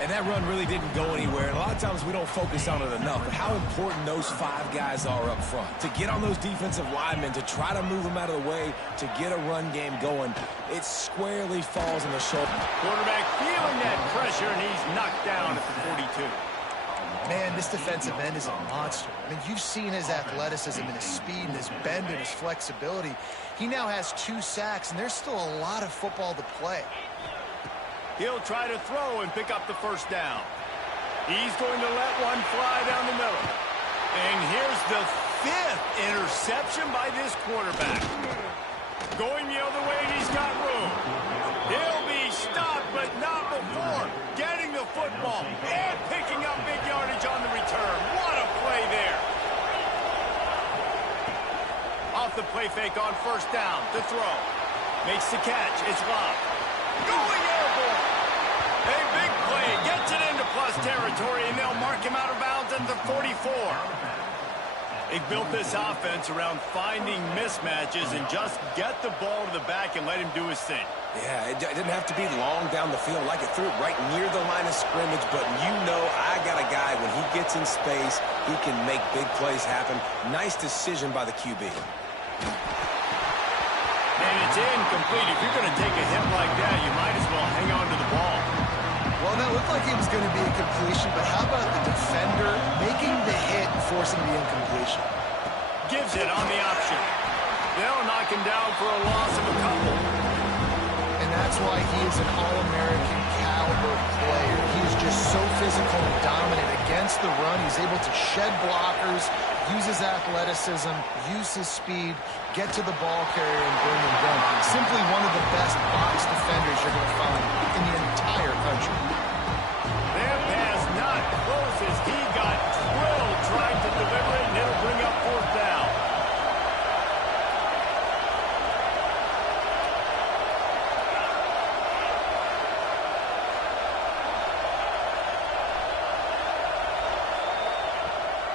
And that run really didn't go anywhere. And a lot of times we don't focus on it enough. But how important those five guys are up front. To get on those defensive linemen, to try to move them out of the way, to get a run game going, it squarely falls on the shoulder. Quarterback feeling that pressure, and he's knocked down at the 42. Man, this defensive end is a monster. I mean, you've seen his athleticism and his speed and his bend and his flexibility. He now has 2 sacks, and there's still a lot of football to play. He'll try to throw and pick up the first down. He's going to let one fly down the middle. And here's the 5th interception by this quarterback. Going the other way, and he's got room. He'll be stopped, but not before getting the football and picking up big yardage on the return. What a play there. Off the play fake on first down. The throw. Makes the catch. It's Love. Going airborne. A big play. Gets it into plus territory, and they'll mark him out of bounds at the 44. They built this offense around finding mismatches and just get the ball to the back and let him do his thing. Yeah, it didn't have to be long down the field. Like it threw it right near the line of scrimmage, but you know I got a guy, when he gets in space, he can make big plays happen. Nice decision by the QB. And it's incomplete. If you're going to take a hit like that, you might as well hang on to the ball. Well, that looked like it was going to be a completion, but how about the defender making the hit and forcing the incompletion? Gives it on the option. They'll knock him down for a loss of a couple. And that's why he is an All-American caliber player. He is just so physical and dominant against the run. He's able to shed blockers, use his athleticism, use his speed, get to the ball carrier and bring him down. Simply one of the best box defenders you're going to find in the entire country. Their pass not close as he got drilled trying to deliver it, and it'll bring up fourth down.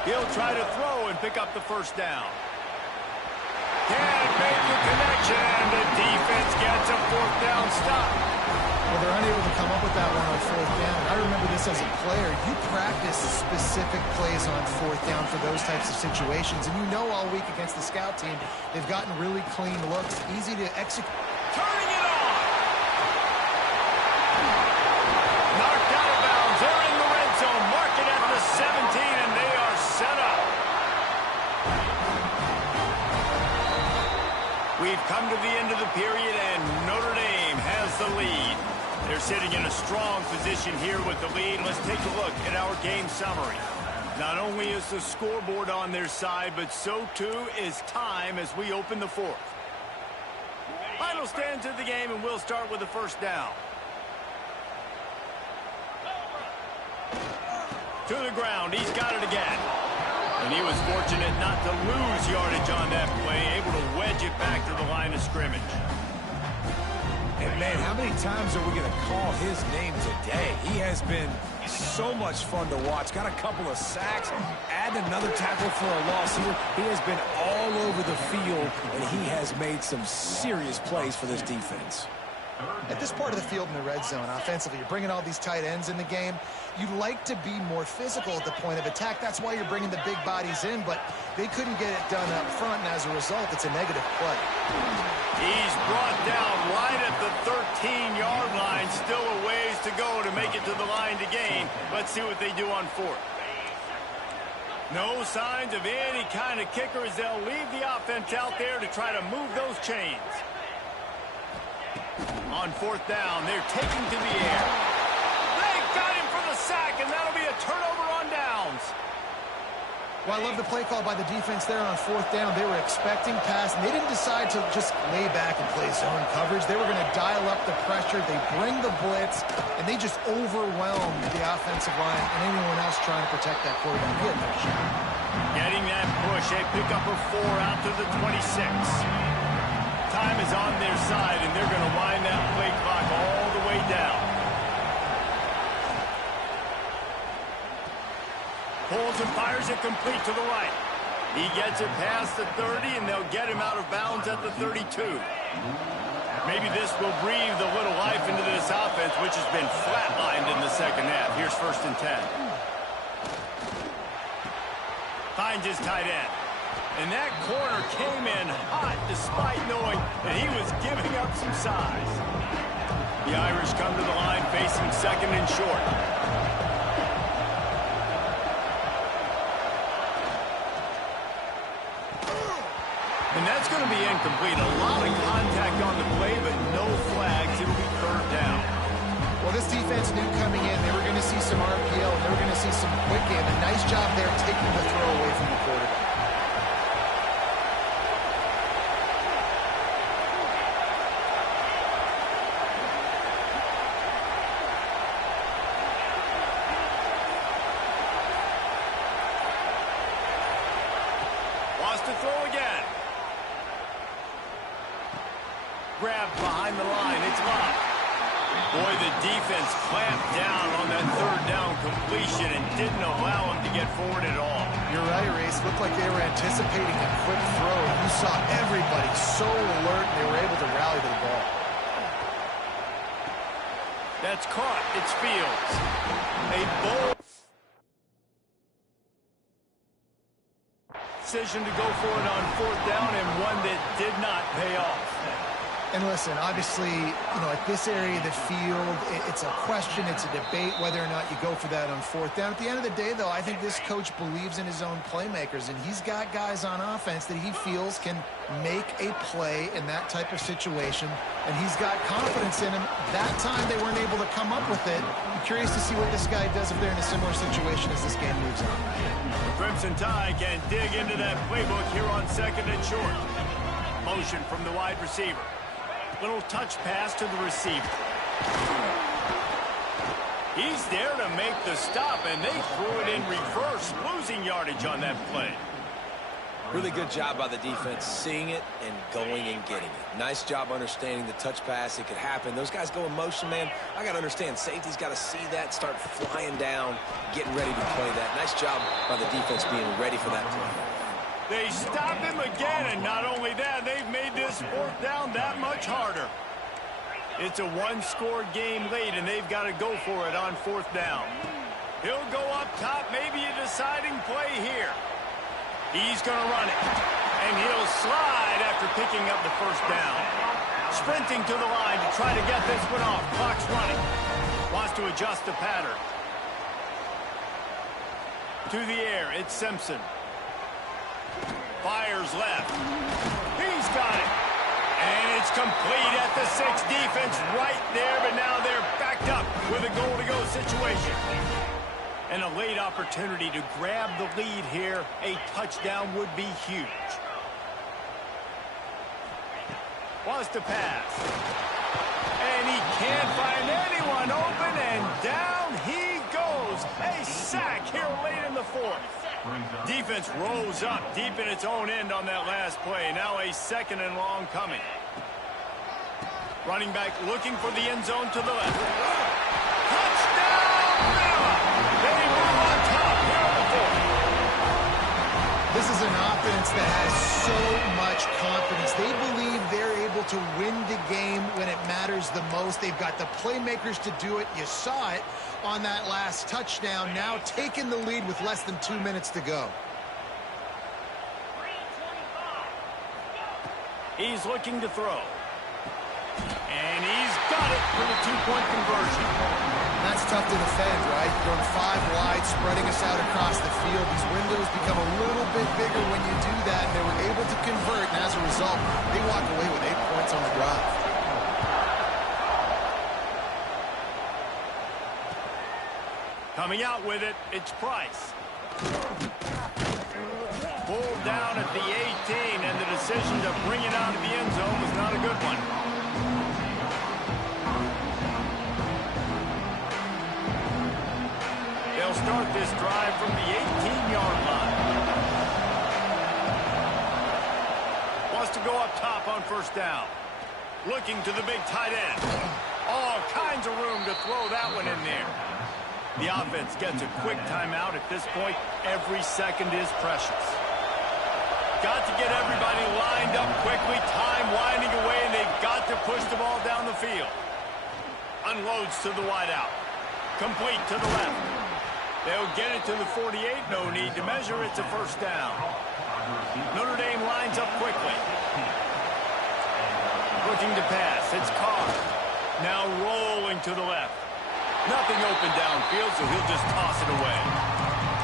He'll try to throw and pick up the first down. Can't make the connection, and the defense gets a fourth down stop. Well, they're unable to come up with that one on fourth down. I remember this as a player. You practice specific plays on fourth down for those types of situations, and you know all week against the scout team, they've gotten really clean looks, easy to execute. Turning it on. Knocked out of bounds. They're in the red zone. Mark it at the 17, and they are set up. We've come to the end of the period, and Notre Dame has the lead. They're sitting in a strong position here with the lead. Let's take a look at our game summary. Not only is the scoreboard on their side, but so too is time as we open the fourth. Final stands of the game, and we'll start with the first down. To the ground. He's got it again. And he was fortunate not to lose yardage on that play, able to wedge it back to the line of scrimmage. And, man, how many times are we going to call his name today? He has been so much fun to watch. Got a couple of sacks, add another tackle for a loss here. He has been all over the field, and he has made some serious plays for this defense. At this part of the field in the red zone, offensively, you're bringing all these tight ends in the game. You'd like to be more physical at the point of attack. That's why you're bringing the big bodies in, but they couldn't get it done up front, and as a result, it's a negative play. He's brought down right at the 13-yard line. Still a ways to go to make it to the line to gain. Let's see what they do on fourth. No signs of any kind of kicker as they'll leave the offense out there to try to move those chains. On fourth down, they're taking to the air. They got him for the sack, and that'll be a turnover on downs. Well, I love the play call by the defense there on fourth down. They were expecting pass, and they didn't decide to just lay back and play zone coverage. They were going to dial up the pressure. They bring the blitz, and they just overwhelmed the offensive line and anyone else trying to protect that quarterback. He had no shot. Getting that push, they pick up a 4 out to the 26. Time is on their side, and they're going to wind that play clock all the way down. Pulls and fires it complete to the right. He gets it past the 30, and they'll get him out of bounds at the 32. Maybe this will breathe a little life into this offense, which has been flatlined in the second half. Here's 1st and 10. Finds his tight end. And that corner came in hot despite knowing that he was giving up some size. The Irish come to the line facing 2nd and short. And that's going to be incomplete. A lot of contact on the play, but no flags. It'll be 3rd down. Well, this defense knew coming in they were going to see some RPO, and they were going to see some quick game. A nice job there taking the throw away from the quarterback. Wants to throw again. Grabbed behind the line. It's locked. Boy, the defense clamped down on that 3rd down completion and didn't allow him to get forward at all. You're right, Reese. Looked like they were anticipating a quick throw. You saw everybody so alert, and they were able to rally to the ball. That's caught. It's Fields. A bold decision to go for it on 4th down, and one that did not pay off. And listen, obviously, at this area of the field, it's a question, it's a debate whether or not you go for that on 4th down. At the end of the day, though, I think this coach believes in his own playmakers, and he's got guys on offense that he feels can make a play in that type of situation, and he's got confidence in him. That time they weren't able to come up with it. I'm curious to see what this guy does if they're in a similar situation as this game moves on. The Crimson Tide can dig into that playbook here on 2nd and short. Motion from the wide receiver. Little touch pass to the receiver. He's there to make the stop, and they threw it in reverse, losing yardage on that play. Really good job by the defense, seeing it and going and getting it. Nice job understanding the touch pass. It could happen. Those guys go in motion, man. I got to understand, safety's got to see that, start flying down, getting ready to play that. Nice job by the defense being ready for that play. They stop him again, and not only that, they've made this fourth down that much harder. It's a one-score game late, and they've got to go for it on fourth down. He'll go up top, maybe a deciding play here. He's going to run it, and he'll slide after picking up the first down. Sprinting to the line to try to get this one off. Clock's running. Wants to adjust the pattern. To the air, it's Simpson. Fires left. He's got it. And it's complete at the 6. Defense right there, but now they're backed up with a goal-to-go situation. And a late opportunity to grab the lead here. A touchdown would be huge. Wants to pass. And he can't find anyone open, and down he goes. A sack here late in the fourth. Defense rose up deep in its own end on that last play. Now a second and long coming. Running back looking for the end zone to the left. Touchdown, Bama! They move on top here in the fourth. This is an offense that has so much confidence. They believe they're able to win the game when it matters the most. They've got the playmakers to do it. You saw it on that last touchdown. Now taking the lead with less than 2 minutes to go. He's looking to throw. And he's got it for the two-point conversion. That's tough to defend, right? Going 5 wide, spreading us out across the field. These windows become a little bit bigger when you do that, and they were able to convert, and as a result, they walk away with 8 points on the drive. Coming out with it, it's Price. Pulled down at the 18, and the decision to bring it out of the end zone was not a good one. They'll start this drive from the 18-yard line. Wants to go up top on first down. Looking to the big tight end. All kinds of room to throw that one in there. The offense gets a quick timeout at this point. Every second is precious. Got to get everybody lined up quickly. Time winding away, and they've got to push the ball down the field. Unloads to the wideout. Complete to the left. They'll get it to the 48. No need to measure. It's a first down. Notre Dame lines up quickly. Looking to pass. It's Carr. Now rolling to the left. Nothing open downfield, so he'll just toss it away.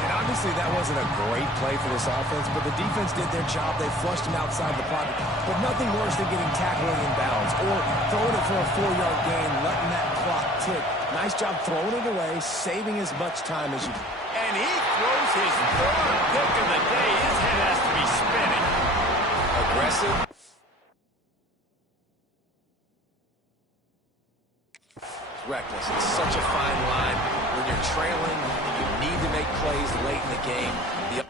And obviously that wasn't a great play for this offense, but the defense did their job. They flushed him outside the pocket. But nothing worse than getting tackled in bounds or throwing it for a 4-yard gain, letting that clock tick. Nice job throwing it away, saving as much time as you can. And he throws his third pick of the day. His head has to be spinning. Aggressive. It's reckless. It's such a fine line. When you're trailing and you need to make plays late in the game, the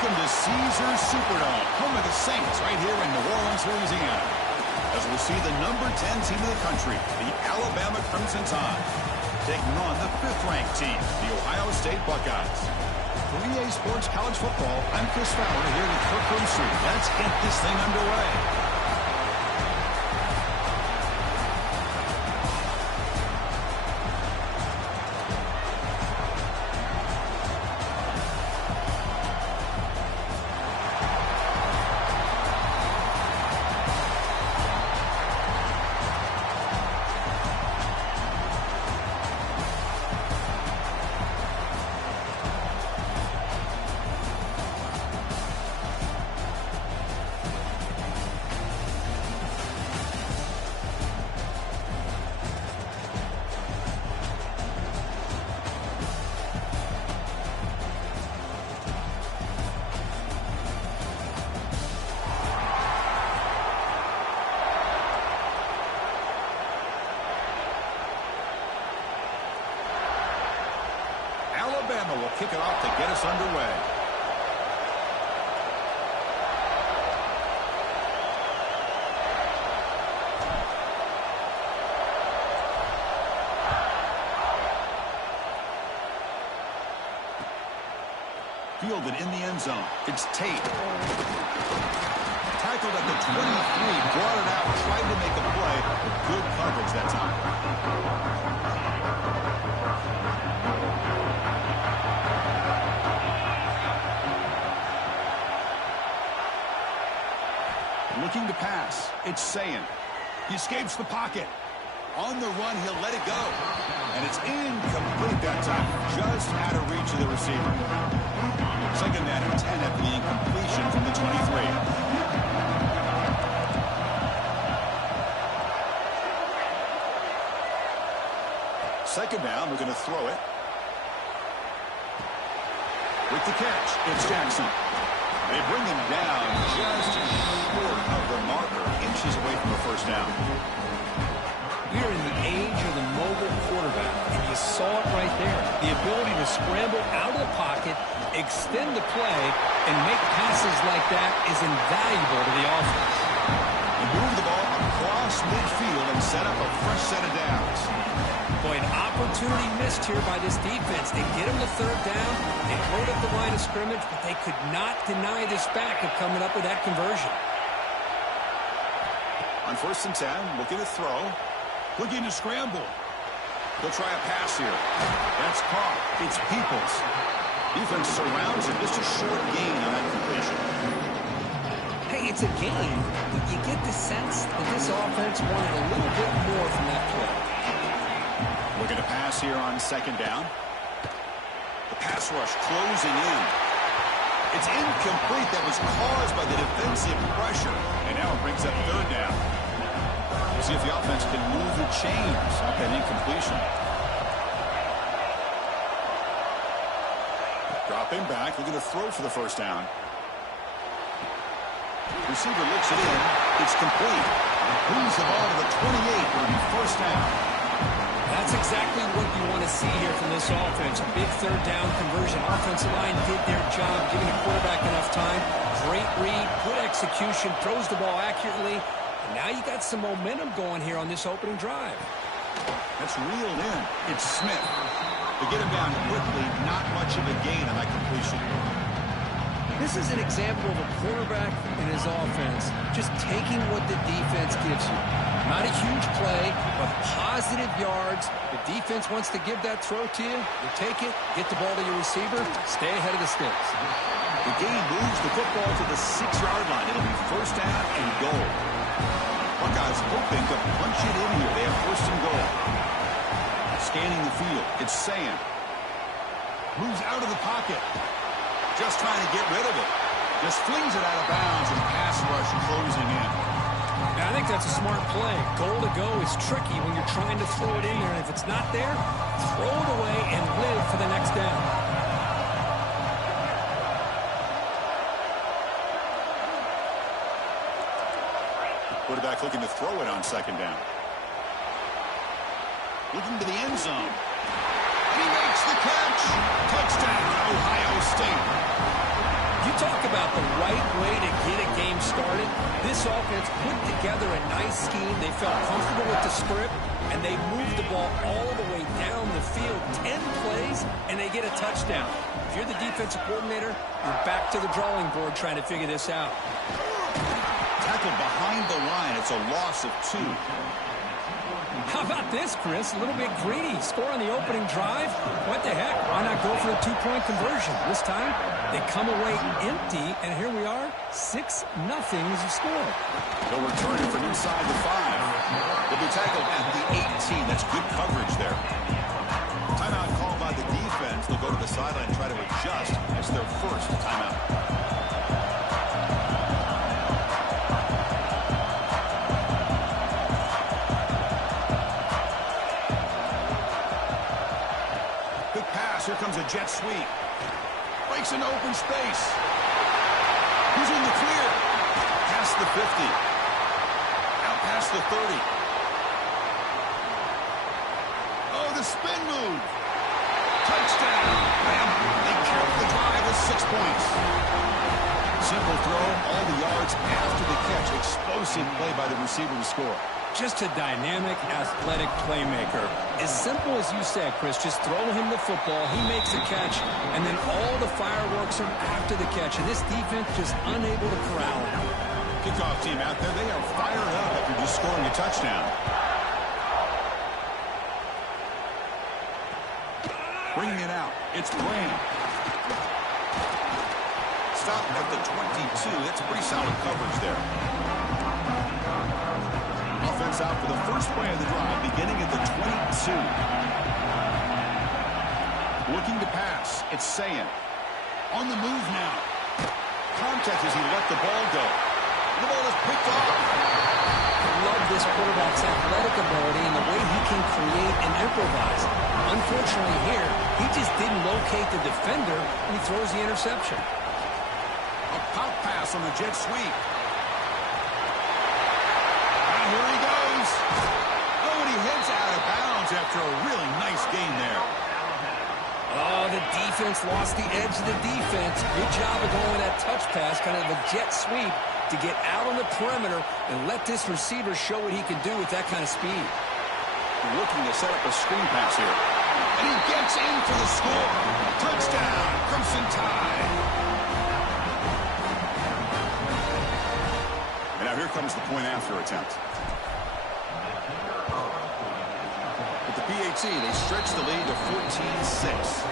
Welcome to Caesars Superdome, home of the Saints, right here in New Orleans, Louisiana. As we'll see the number 10 team in the country, the Alabama Crimson Tide, taking on the 5th-ranked team, the Ohio State Buckeyes. For EA Sports College Football, I'm Chris Fowler here with Kirk Street. Let's get this thing underway. Alabama will kick it off to get us underway. Fielded in the end zone. It's Tate. Tackled at the 23, brought it out, tried to make a play, but good coverage that time. Looking to pass. It's Sayin. He escapes the pocket. On the run, he'll let it go. And it's incomplete that time. Just out of reach of the receiver. Second down and 10 after the incompletion from the 23. Second down, we're going to throw it. With the catch, it's Jackson. They bring him down just short of the marker, inches away from the first down. We're in the age of the mobile quarterback, and you saw it right there. The ability to scramble out of the pocket, extend the play, and make passes like that is invaluable to the offense. They move the ball across midfield and set up a fresh set of downs. Boy, an opportunity missed here by this defense. They get him the third down. They hold up the line of scrimmage, but they could not deny this back of coming up with that conversion. On 1st and 10, looking to throw. Looking to scramble. They'll try a pass here. That's caught. It's Peoples. Defense surrounds him. Just a short gain on that completion. Hey, it's a game, but you get the sense that this offense wanted a little bit more from that play. Looking to pass here on 2nd down. The pass rush closing in. It's incomplete. That was caused by the defensive pressure. And now it brings up 3rd down. We'll see if the offense can move the chains off that incompletion. Dropping back, looking to throw for the 1st down. Receiver looks it in. It's complete. Moves the ball to the 28. It'll be 1st down. That's exactly what you want to see here from this offense. A big 3rd down conversion. Offensive line did their job, giving the quarterback enough time. Great read, good execution, throws the ball accurately. And now you got some momentum going here on this opening drive. That's reeled in. It's Smith. To get him down quickly, not much of a gain on that completion. This is an example of a quarterback and his offense just taking what the defense gives you. Not a huge play, but positive yards. The defense wants to give that throw to you. You take it, get the ball to your receiver, stay ahead of the sticks. The game moves the football to the 6-yard line. It'll be 1st down and goal. Buckeyes hoping to punch it in here. They have 1st and goal. Scanning the field. It's Sayin. Moves out of the pocket. Just trying to get rid of it. Just flings it out of bounds and pass rush closing in. Now, I think that's a smart play. Goal to go is tricky when you're trying to throw it in there. And if it's not there, throw it away and live for the next down. Quarterback looking to throw it on 2nd down. Looking to the end zone. He makes the catch. Touchdown, Ohio State. You Talk about the right way to get a game started. This offense put together a nice scheme. They felt comfortable with the script, and they moved the ball all the way down the field. 10 plays, and they get a touchdown. If you're the defensive coordinator, you're back to the drawing board trying to figure this out. Tackled behind the line. It's a loss of 2. How about this, Chris? A little bit greedy. Score on the opening drive. What the heck? Why not go for the 2-point conversion? This time, they come away empty, and here we are, 6-0 is the score. They'll return it from inside the 5. They'll be tackled at the 18. That's good coverage there. Timeout called by the defense. They'll go to the sideline and try to adjust. It's their first timeout. Here comes a jet sweep. Breaks into open space. He's in the clear. Past the 50. Out past the 30. Oh, the spin move. Touchdown. Bam. They carry the drive with 6 points. Simple throw. All the yards after the catch. Explosive play by the receiver to score. Just a dynamic, athletic playmaker. As simple as you said, Chris, just throw him the football, he makes a catch, and then all the fireworks are after the catch, and this defense just unable to corral him. Kickoff team out there, they are fired up after just scoring a touchdown. Bringing it out, it's Graham. Stop at the 22, that's pretty solid coverage there. Offense out for the first play of the drive, beginning at the 22. Looking to pass, it's Sayan. On the move now. Contact as he let the ball go. The ball is picked off. I love this quarterback's athletic ability and the way he can create and improvise. Unfortunately here, he just didn't locate the defender, and he throws the interception. A pop pass on the jet sweep. Here he goes. Oh, and he heads out of bounds after a really nice gain there. Oh, the defense lost the edge of the defense. Good job of going with that touch pass, kind of a jet sweep to get out on the perimeter and let this receiver show what he can do with that kind of speed. Looking to set up a screen pass here. And he gets in for the score. Touchdown, Crimson Tide. And now here comes the point after attempt. With the PAT, they stretch the lead to 14-6.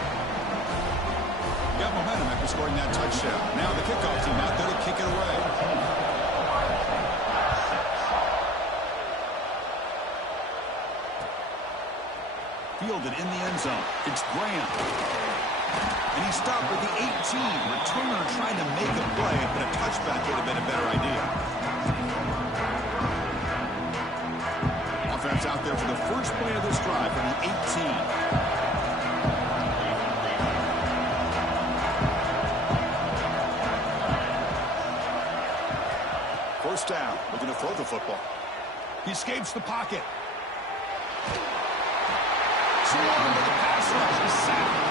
Got momentum after scoring that touchdown. Now the kickoff team out there to kick it away. Fielded in the end zone. It's Graham. And he stopped at the 18. Returner trying to make a play, but a touchback would have been a better idea. Offense out there for the first play of this drive from the 18. First down, looking to throw the football. He escapes the pocket. Swarmed with the pass rush. He's sacked.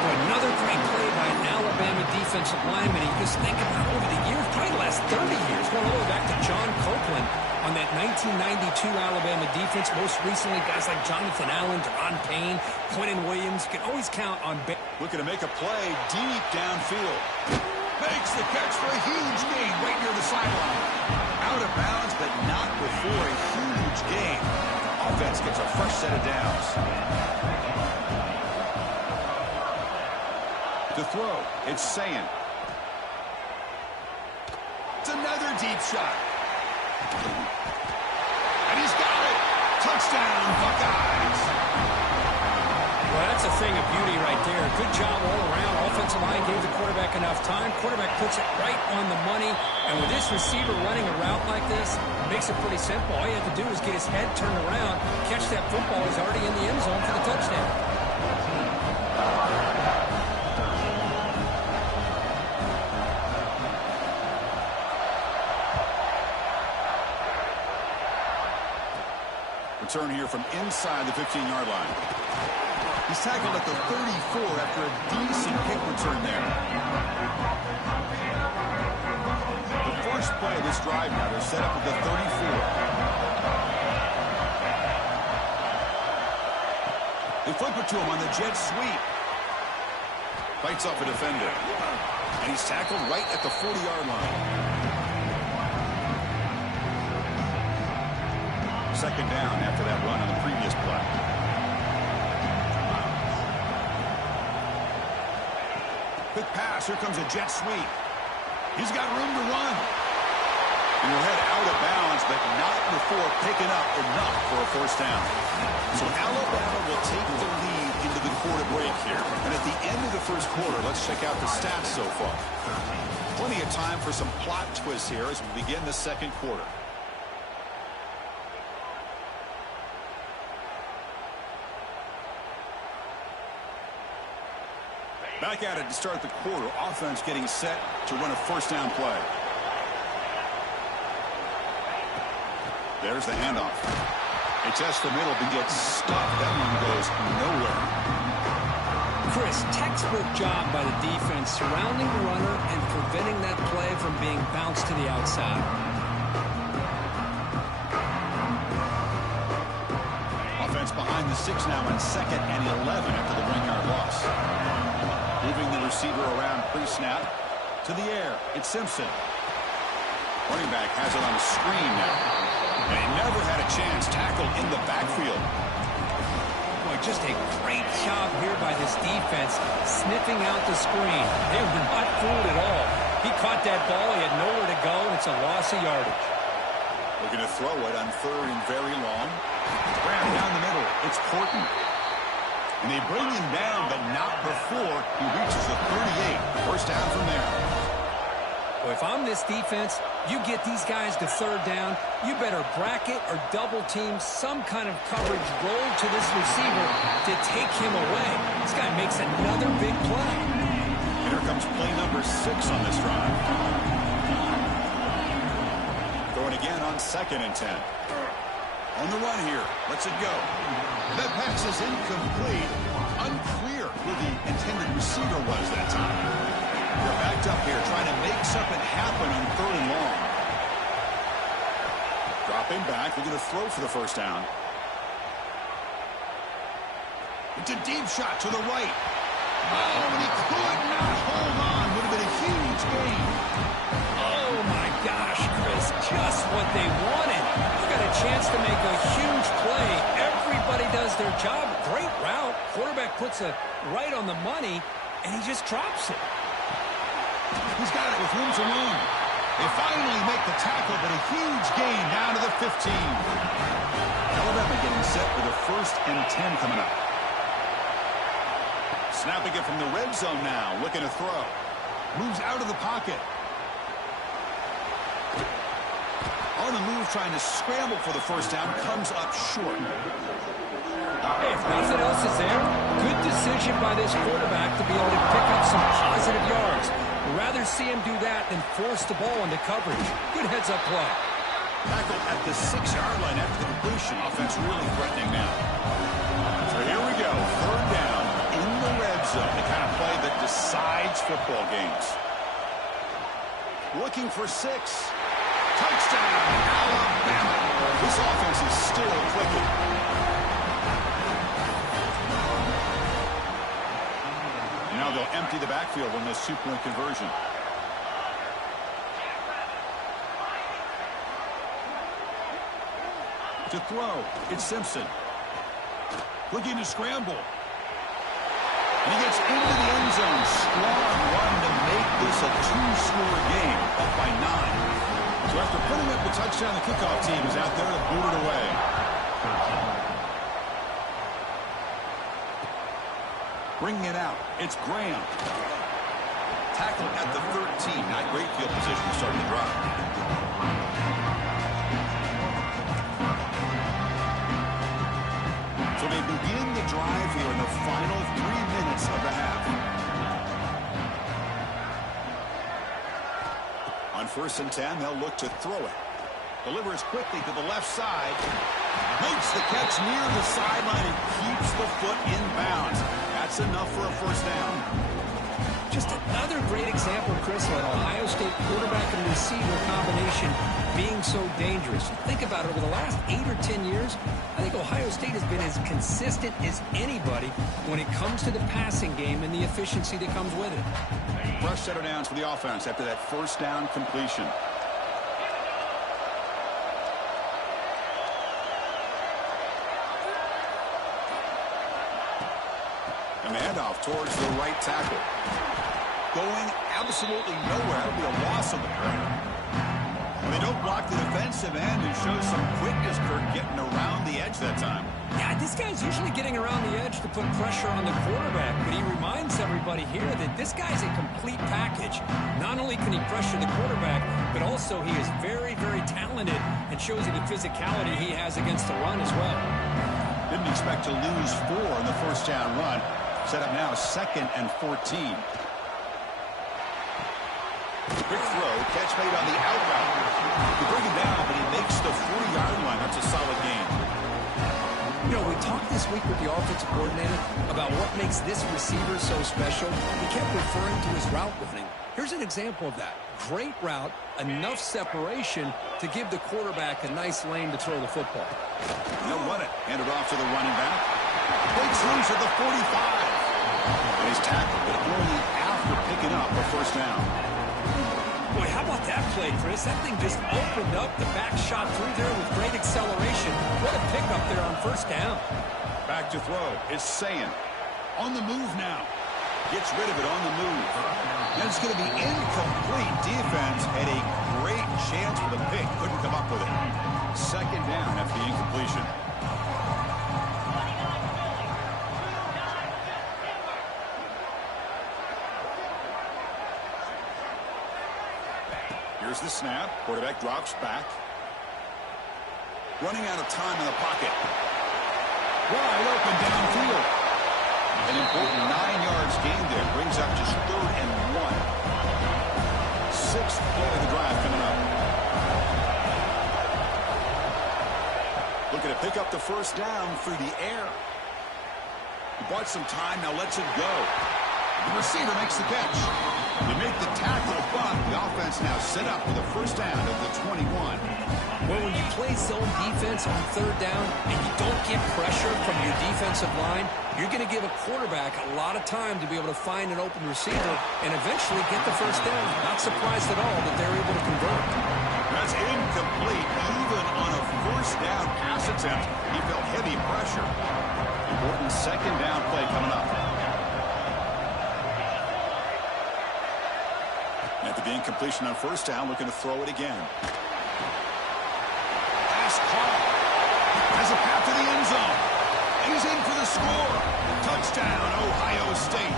Another great play by an Alabama defensive lineman. You just think about over the years, probably the last 30 years, going all the way back to John Copeland on that 1992 Alabama defense. Most recently, guys like Jonathan Allen, Deron Payne, Quentin Williams. You can always count on. Looking to make a play deep downfield. Makes the catch for a huge gain right near the sideline. Out of bounds, but not before a huge gain. Offense gets a fresh set of downs. To throw, it's Sayan. It's another deep shot. And he's got it. Touchdown, Buckeyes. Well, that's a thing of beauty right there. Good job all around. Offensive line gave the quarterback enough time. Quarterback puts it right on the money. And with this receiver running a route like this, it makes it pretty simple. All you have to do is get his head turned around, catch that football. He's already in the end zone for the touchdown. Return here from inside the 15-yard line. He's tackled at the 34 after a decent kick return there. The first play of this drive now, they're set up at the 34. They flip it to him on the jet sweep. Fights off a defender. And he's tackled right at the 40-yard line. Second down after that run on the previous play. Quick pass. Here comes a jet sweep. He's got room to run. And he'll head out of bounds, but not before picking up enough for a first down. So Alabama will take the lead into the quarter break here. And at the end of the first quarter, let's check out the stats so far. Plenty of time for some plot twists here as we begin the second quarter. Back at it to start the quarter. Offense getting set to run a first down play. There's the handoff. It tests the middle and gets stuck. That one goes nowhere. Chris, textbook job by the defense surrounding the runner and preventing that play from being bounced to the outside. Offense behind the 6 now on 2nd and 11 after the 1-yard loss. Moving the receiver around pre-snap to the air. It's Simpson. Running back has it on the screen now. And he never had a chance. Tackled in the backfield. Boy, just a great job here by this defense, sniffing out the screen. They were not fooled at all. He caught that ball. He had nowhere to go, and it's a loss of yardage. Looking to throw it on 3rd and very long. Ran down the middle. It's Horton. And they bring him down, but not before he reaches the 38. First down from there. Well, if I'm this defense, you get these guys to 3rd down, you better bracket or double team some kind of coverage roll to this receiver to take him away. This guy makes another big play. And here comes play number 6 on this drive. Going again on 2nd and 10. On the run here. Lets it go. That pass is incomplete. Unclear who the intended receiver was that time. They're backed up here trying to make something happen on 3rd and long. Dropping back. They're going to throw for the first down. It's a deep shot to the right. Oh, and he could not hold on. Would have been a huge gain. Oh, my gosh, Chris. Just what they wanted. You got a chance to make a huge play. Everybody does their job. Great route. Quarterback puts it right on the money, and he just drops it. He's got it with room to run. They finally make the tackle, but a huge gain down to the 15. Alabama getting set for the 1st and 10 coming up. Snapping it from the red zone now, looking to throw. Moves out of the pocket. On the move, trying to scramble for the first down, comes up short. Hey, if nothing else is there, good decision by this quarterback to be able to pick up some positive yards. Rather see him do that than force the ball into coverage. Good heads-up play. Tackled at the 6-yard line after the completion. Offense really threatening now. So here we go. 3rd down in the red zone. The kind of play that decides football games. Looking for 6. Touchdown, Alabama. This offense is still clicking. Now they'll empty the backfield on this 2-point conversion. To throw, it's Simpson. Looking to scramble. And he gets into the end zone. Strong run to make this a 2-score game, up by 9. So after putting up the touchdown, the kickoff team is out there to boot it away. Bringing it out, it's Graham. Tackled at the 13. Not great field position to start the drive. So they begin the drive here in the final 3 minutes of the half. On 1st and 10, they'll look to throw it. Delivers quickly to the left side. Makes the catch near the sideline and keeps the foot in bounds. That's enough for a first down. Just another great example, Chris, of an Ohio State quarterback and receiver combination being so dangerous. Think about it. Over the last 8 or 10 years, I think Ohio State has been as consistent as anybody when it comes to the passing game and the efficiency that comes with it. Fresh set of downs for the offense after that first down completion. And the handoff towards the right tackle. Going absolutely nowhere. It'll be a loss of the play. They don't block the defensive end and show some quickness, Kirk, getting around the edge that time. Yeah, this guy's usually getting around the edge to put pressure on the quarterback, but he reminds everybody here that this guy's a complete package. Not only can he pressure the quarterback, but also he is very, very talented and shows you the physicality he has against the run as well. Didn't expect to lose 4 in the first down run. Set up now 2nd and 14. Quick throw, catch made on the out route. You bring him down, but he makes the 40-yard line. That's a solid gain. You know, we talked this week with the offensive coordinator about what makes this receiver so special. He kept referring to his route running. Here's an example of that. Great route, enough separation to give the quarterback a nice lane to throw the football. He'll run it. Hand it off to the running back. Breaks loose at the 45. And he's tackled, but only after picking up a first down. Boy, how about that play, Chris? That thing just opened up. The back shot through there with great acceleration. What a pickup there on first down. Back to throw. It's Sayin. On the move now. Gets rid of it on the move. And it's going to be incomplete. Defense had a great chance for the pick. Couldn't come up with it. Second down after the incompletion. Here's the snap. Quarterback drops back. Running out of time in the pocket. Wide open downfield. An important 9 yards gain there. Brings up just 3rd and 1. 6th play of the drive coming up. Looking to pick up the first down through the air. He bought some time, now lets it go. The receiver makes the catch. They make the tackle, but the offense now set up with a first down at the 21. Well, when you play zone defense on 3rd down and you don't get pressure from your defensive line, you're going to give a quarterback a lot of time to be able to find an open receiver and eventually get the first down. Not surprised at all that they're able to convert. That's incomplete. Even on a first down pass attempt, he felt heavy pressure. Important second down play coming up. After the incompletion on first down, looking to throw it again. Pass caught. Has a path to the end zone. He's in for the score. Touchdown, Ohio State.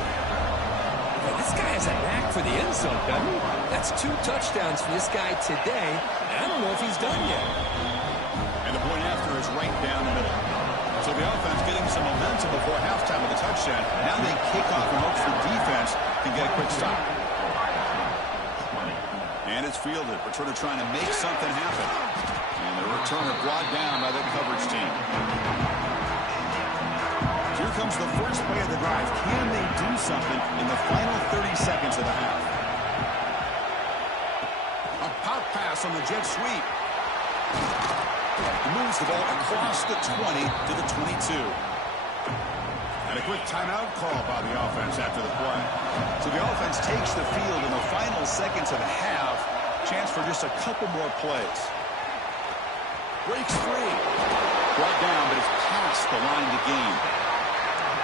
Well, this guy has a knack for the end zone, doesn't he? That's 2 touchdowns for this guy today. I don't know if he's done yet. And the point after is right down the middle. So the offense getting some momentum before halftime with a touchdown. Now they kick off and hopes the defense can get a quick stop. And it's fielded. Returner trying to make something happen. And the returner brought down by the coverage team. Here comes the first play of the drive. Can they do something in the final 30 seconds of the half? A pop pass on the jet sweep. He moves the ball across the 20 to the 22. And a quick timeout call by the offense after the play. So the offense takes the field in the final seconds of the half. Chance for just a couple more plays. Breaks free. Brought down, but it's past the line to gain.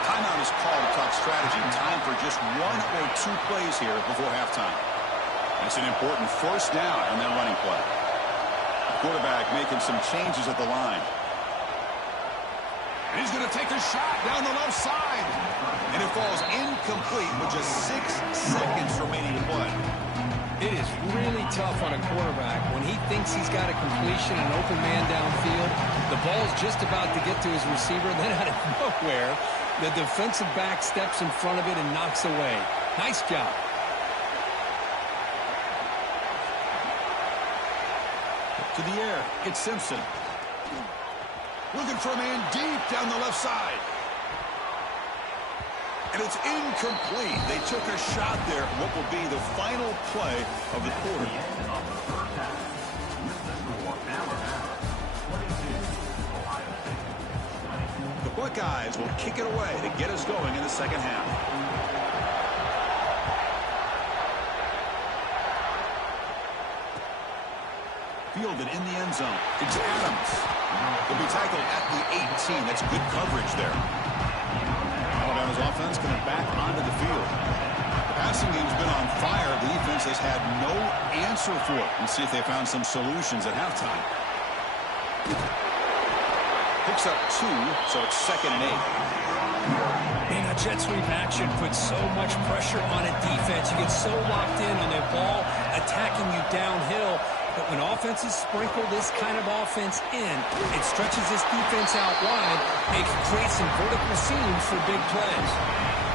Timeout is called to talk strategy. Time for just 1 or 2 plays here before halftime. That's an important first down on that running play. The quarterback making some changes at the line. And he's going to take a shot down the left side. And it falls incomplete with just 6 seconds remaining to play. It is really tough on a quarterback when he thinks he's got a completion, an open man downfield. The ball's just about to get to his receiver, then out of nowhere, the defensive back steps in front of it and knocks away. Nice job. To the air, it's Simpson. Looking for a man deep down the left side. And it's incomplete. They took a shot there. What will be the final play of the quarter. The Buckeyes will kick it away to get us going in the second half. Fielded in the end zone. It's Adams. He'll be tackled at the 18. That's good coverage there. Alabama's offense coming back onto the field. The passing game's been on fire. The defense has had no answer for it. Let's see if they found some solutions at halftime. Picks up 2, so it's 2nd and 8. Man, a jet sweep action puts so much pressure on a defense. You get so locked in on their ball attacking you downhill. But when offenses sprinkle this kind of offense in, it stretches this defense out wide. It can create some vertical seams for big plays.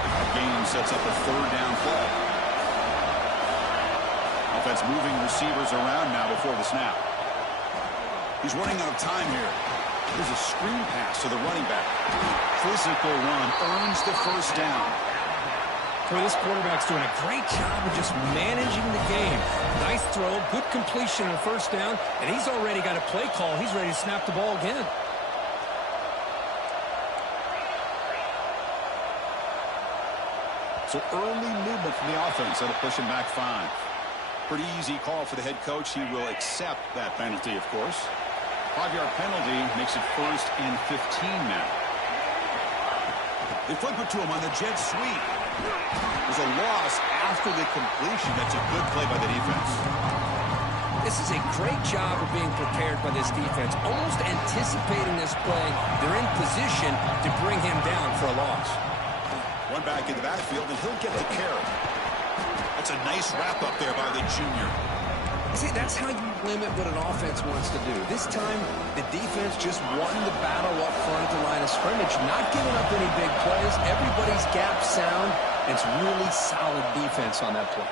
That game sets up a 3rd down play. Offense moving receivers around now before the snap. He's running out of time here. Here's a screen pass to the running back. Physical run earns the 1st down. Boy, this quarterback's doing a great job of just managing the game. Nice throw, good completion on 1st down, and he's already got a play call. He's ready to snap the ball again. So early movement from the offense. That'll push him back 5. Pretty easy call for the head coach. He will accept that penalty, of course. 5-yard penalty makes it 1st and 15 now. They flip it to him on the jet sweep. There's a loss after the completion. That's a good play by the defense. This is a great job of being prepared by this defense. Almost anticipating this play. They're in position to bring him down for a loss. One back in the backfield, and he'll get the carry. That's a nice wrap-up there by the junior. See, that's how you limit what an offense wants to do. This time, the defense just won the battle up front at the line of scrimmage, not giving up any big plays. Everybody's gap sound. It's really solid defense on that play.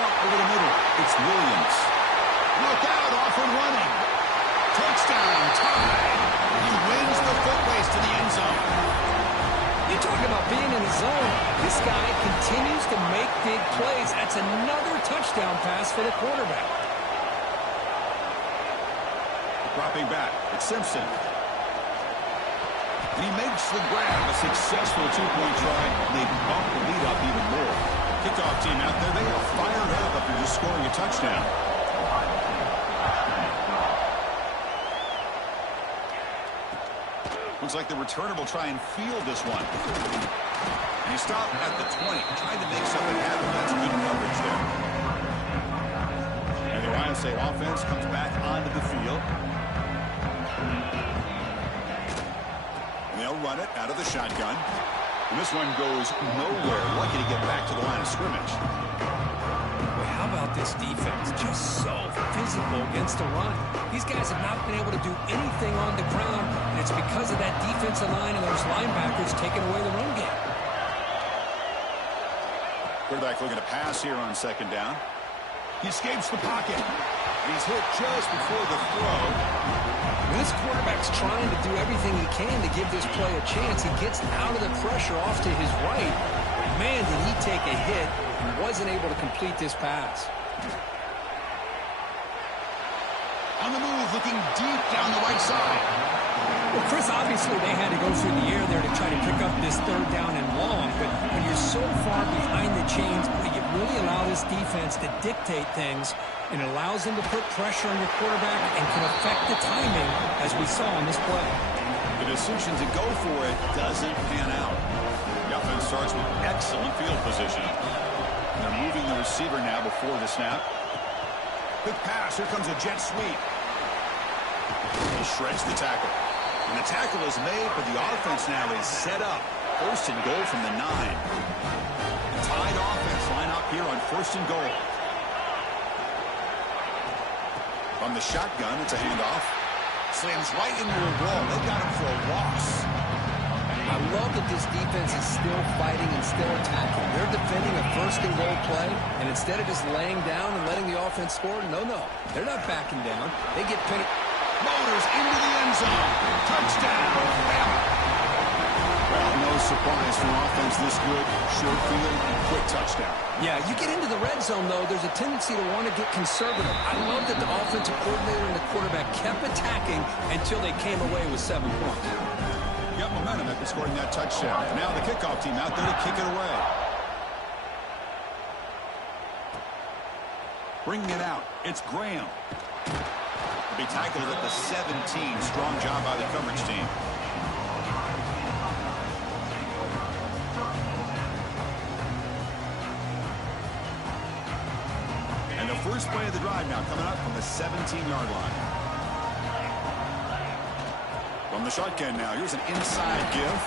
Pump over the middle. It's Williams. Look out, off and running. Touchdown, tie. He wins the foot race to the end zone. You talk about being in the zone. This guy continues to make big plays. That's another touchdown pass for the quarterback. Dropping back, it's Simpson. And he makes the grab, a successful 2-point try. They bump the lead up even more. Kickoff team out there, they are fired up after just scoring a touchdown. Looks like the returner will try and field this one. And he stopped at the 20, trying to make something happen. That's good coverage there. And the Ohio State offense comes back onto the field. And they'll run it out of the shotgun. And this one goes nowhere. Lucky to get back to the line of scrimmage. Boy, how about this defense? Just so physical against the run. These guys have not been able to do anything on the ground, and it's because of that defensive line and those linebackers taking away the run game. Quarterback looking to pass here on 2nd down. He escapes the pocket. He's hit just before the throw. This quarterback's trying to do everything he can to give this play a chance. He gets out of the pressure off to his right. Man, did he take a hit and wasn't able to complete this pass. On the move, looking deep down the right side. Well, Chris, obviously they had to go through the air there to try to pick up this 3rd down and long, but when you're so far behind the chains, you really allow this defense to dictate things, and it allows them to put pressure on your quarterback and can affect the timing, as we saw on this play. The decision to go for it doesn't pan out. The offense starts with excellent field position. And they're moving the receiver now before the snap. Quick pass. Here comes a jet sweep. He shreds the tackle. And the tackle is made, but the offense now is set up. 1st and goal from the 9. The tied offense line up here on 1st and goal. From the shotgun, it's a handoff. Slams right into a wall. They got him for a loss. I love that this defense is still fighting and still attacking. They're defending a first-and-goal play, and instead of just laying down and letting the offense score, no. They're not backing down. They get penalty. Motors into the end zone. Touchdown, Bama. Well, no surprise for offense this good. Short field, quick touchdown. Yeah, you get into the red zone, though, there's a tendency to want to get conservative. I love that the offensive coordinator and the quarterback kept attacking until they came away with 7 points. Got momentum after scoring that touchdown. Now the kickoff team out there to kick it away. Bringing it out, it's Graham. Will be tackled at the 17. Strong job by the coverage team. And the first play of the drive now coming up from the 17-yard line. From the shotgun now, here's an inside give.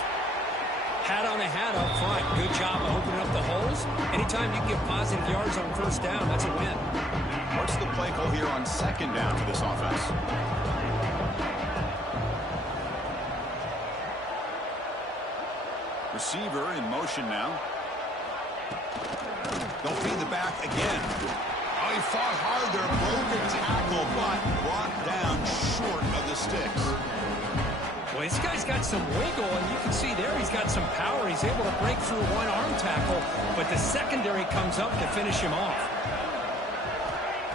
Hat on a hat up front. Good job of opening up the holes. Anytime you get positive yards on first down, that's a win. What's the play call here on second down for this offense? Receiver in motion now. They'll feed the back again. Oh, he fought hard there. Broken tackle, but brought down short of the sticks. Well, this guy's got some wiggle, and you can see there he's got some power. He's able to break through one arm tackle, but the secondary comes up to finish him off.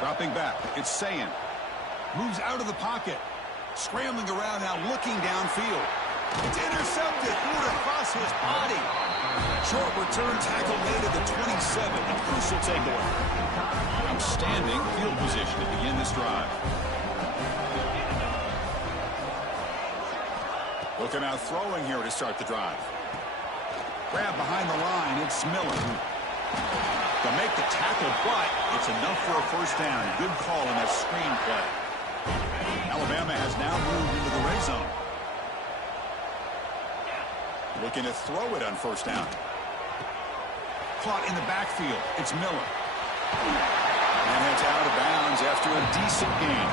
Dropping back, it's Sayin. Moves out of the pocket. Scrambling around now, looking downfield. It's intercepted. Threw it across his body. Short return tackle made at the 27. A crucial takeaway. Outstanding field position to begin this drive. Looking out throwing here to start the drive. Grab behind the line. It's Miller. They'll make the tackle, but it's enough for a first down. Good call on that screen play. Alabama has now moved into the red zone. Looking to throw it on first down. Caught in the backfield. It's Miller. And it's out of bounds after a decent gain.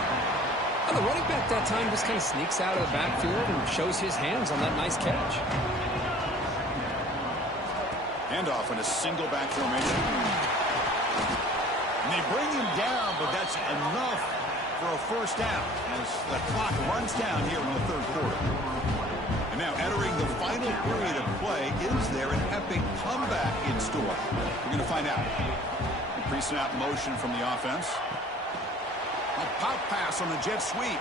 Well, the running back that time just kind of sneaks out of the backfield and shows his hands on that nice catch. Handoff in a single back formation. And they bring him down, but that's enough for a first down as the clock runs down here in the third quarter. And now entering the final period of play, is there an epic comeback in store? We're going to find out. Pre-snap motion from the offense. A pop pass on the jet sweep.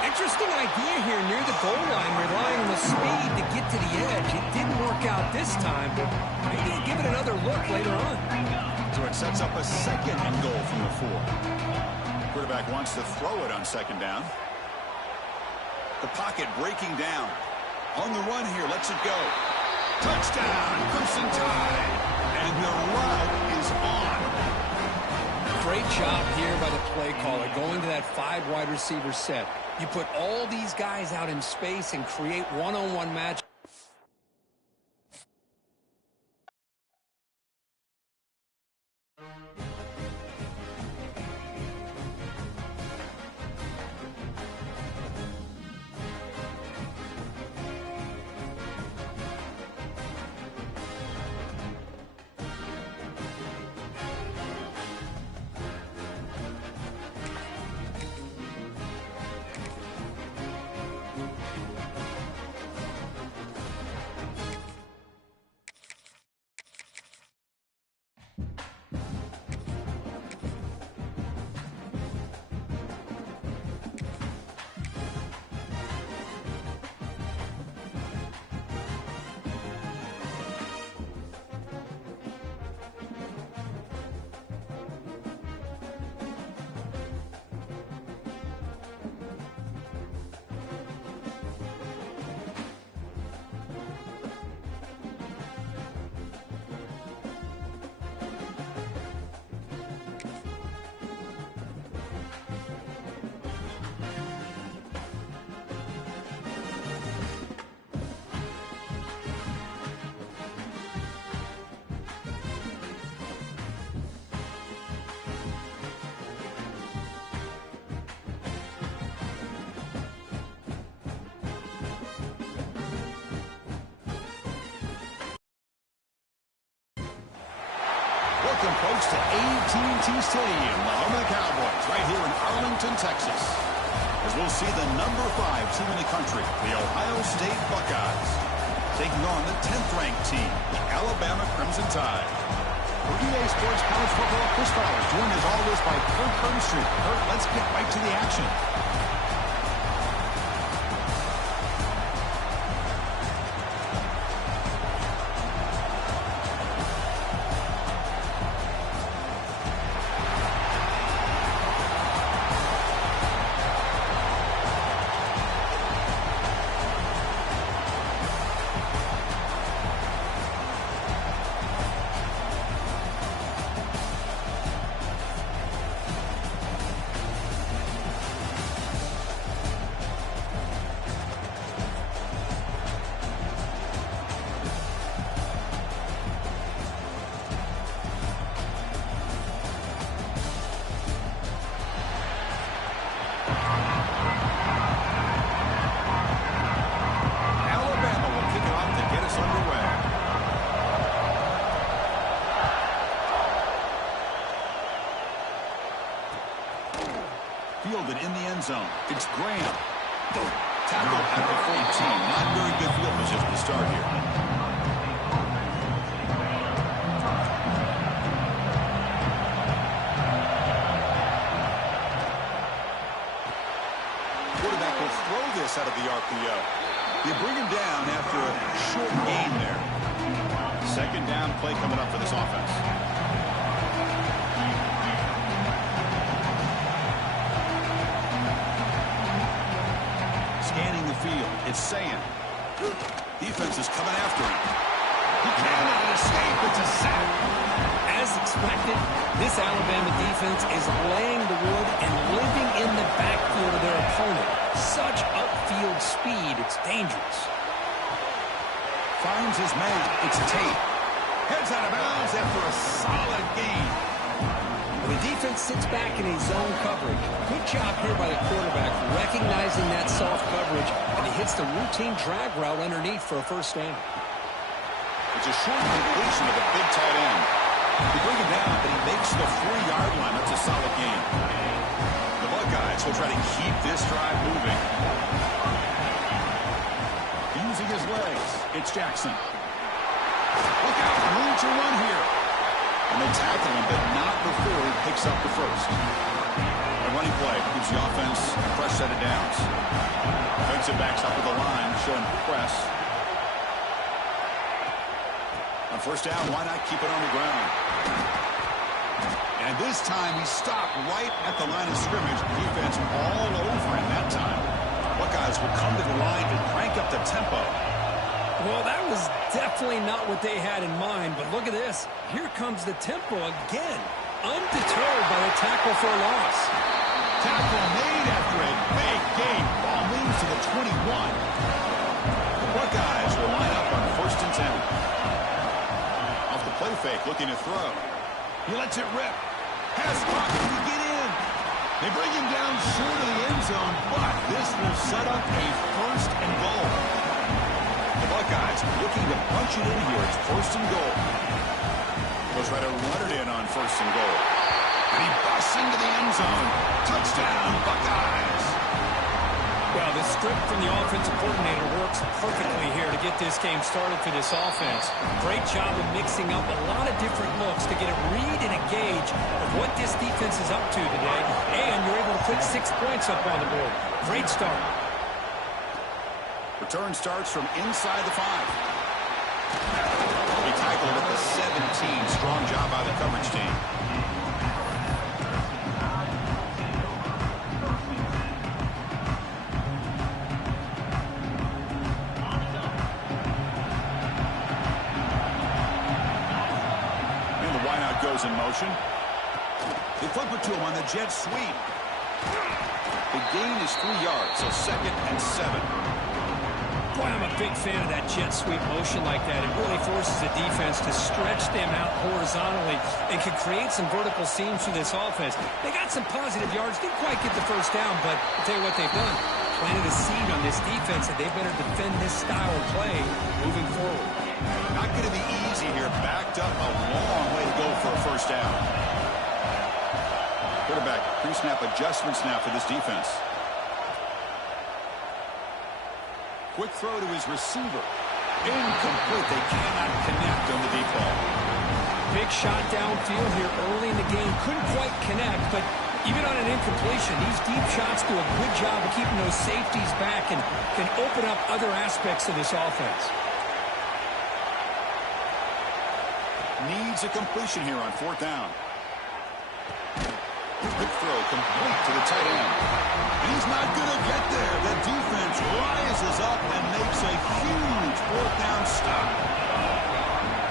Interesting idea here near the goal line, relying on the speed to get to the edge. It didn't work out this time, but maybe he'll give it another look later on. So it sets up a second and goal from the 4. Quarterback wants to throw it on second down. The pocket breaking down. On the run here, lets it go. Touchdown, Crimson Tide. And the route is on. Great job here by the play caller, going to that 5 wide receiver set. You put all these guys out in space and create one-on-one match. welcome folks to AT&T Stadium, the home of the Cowboys, right here in Arlington, Texas. As we'll see the number 5 team in the country, the Ohio State Buckeyes, taking on the 10th-ranked team, the Alabama Crimson Tide. For EA Sports College Football, Chris Fowler, joined as always by Kurt Kernstreet. Kurt, let's get right to the action. Fielded in the end zone. It's Graham. Tackle at the 14. Not very good field position to start here. Quarterback will throw this out of the RPO. You bring him down after a short gain there. Second down play coming up for this offense. Scanning the field. It's saying. Defense is coming after him. He cannot escape. It's a sack. As expected, this Alabama defense is laying the wood and living in the backfield of their opponent. Such upfield speed, it's dangerous. Finds his man. It's Tate. Heads out of bounds after a solid gain. When the defense sits back in a zone coverage, good job here by the quarterback recognizing that soft coverage, and he hits the routine drag route underneath for a first down. It's a short completion of the big tight end. They bring him down, but he makes the 4-yard line. That's a solid gain. The Buckeyes will try to keep this drive moving. Using his legs, it's Jackson. Look out, room to run here. And they tackle him, but not before he picks up the first. A running play gives the offense a fresh set of downs. Defensive backs up with the line, showing press. On first down, why not keep it on the ground? And this time, he stopped right at the line of scrimmage. Defense all over him that time. Buckeyes will come to the line to crank up the tempo. Well, that was definitely not what they had in mind, but look at this. Here comes the tempo again. Undeterred by the tackle for a loss. Tackle made after a big gain. Ball moves to the 21. The Buckeyes will line up on first and 10. Off the play fake, looking to throw. He lets it rip. Has pocket to get in. They bring him down short of the end zone, but this will set up a first and goal. The Buckeyes looking to punch it in here. It's first and goal. They'll try to run it in on first and goal. And he busts into the end zone. Touchdown, Buckeyes. Well, the script from the offensive coordinator works perfectly here to get this game started for this offense. Great job of mixing up a lot of different looks to get a read and a gauge of what this defense is up to today. And you're able to put 6 points up on the board. Great start. Return starts from inside the 5. He tackled at the 17. Strong job by the coverage team. And the wideout goes in motion. They flip it to him on the jet sweep. The gain is 3 yards, so second and 7. Boy, I'm a big fan of that jet sweep motion like that. It really forces the defense to stretch them out horizontally and can create some vertical seams for this offense. They got some positive yards, didn't quite get the first down, but I'll tell you what they've done. Planted a seed on this defense, and they better defend this style of play moving forward. Not going to be easy here. Backed up a long way to go for a first down. Quarterback pre-snap adjustments now for this defense. Quick throw to his receiver. Incomplete. They cannot connect on the deep ball. Big shot downfield here early in the game. Couldn't quite connect, but even on an incompletion, these deep shots do a good job of keeping those safeties back and can open up other aspects of this offense. Needs a completion here on fourth down. Quick throw complete to the tight end. He's not going to get there. The defense rises up and makes a huge fourth down stop.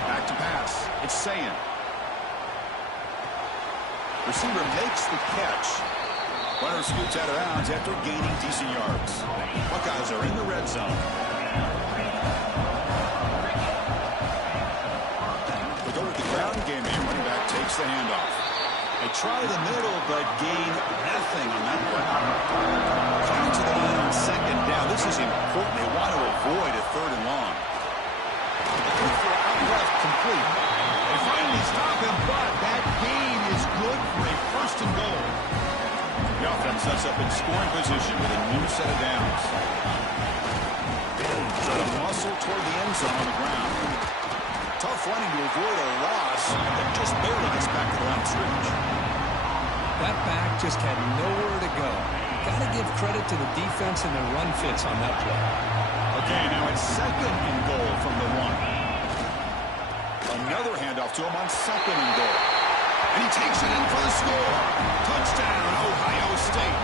Back to pass. It's Sayan. Receiver makes the catch. Runner scoots out of bounds after gaining decent yards. Buckeyes are in the red zone. We go with the ground game here. Running back takes the handoff. They try the middle, but gain nothing on that play. Coming to the line on second down. This is important. They want to avoid a third and long. Out left, complete. They finally stop him, but that gain is good for a first and goal. The offense sets up in scoring position with a new set of downs. Try to muscle toward the end zone on the ground. Tough running to avoid a loss, and just barely gets back to the line of scrimmage. That back just had nowhere to go. Got to give credit to the defense and their run fits on that play. Okay, now it's second and goal from the one. Another handoff to him on second and goal. And he takes it in for the score. Touchdown, Ohio State.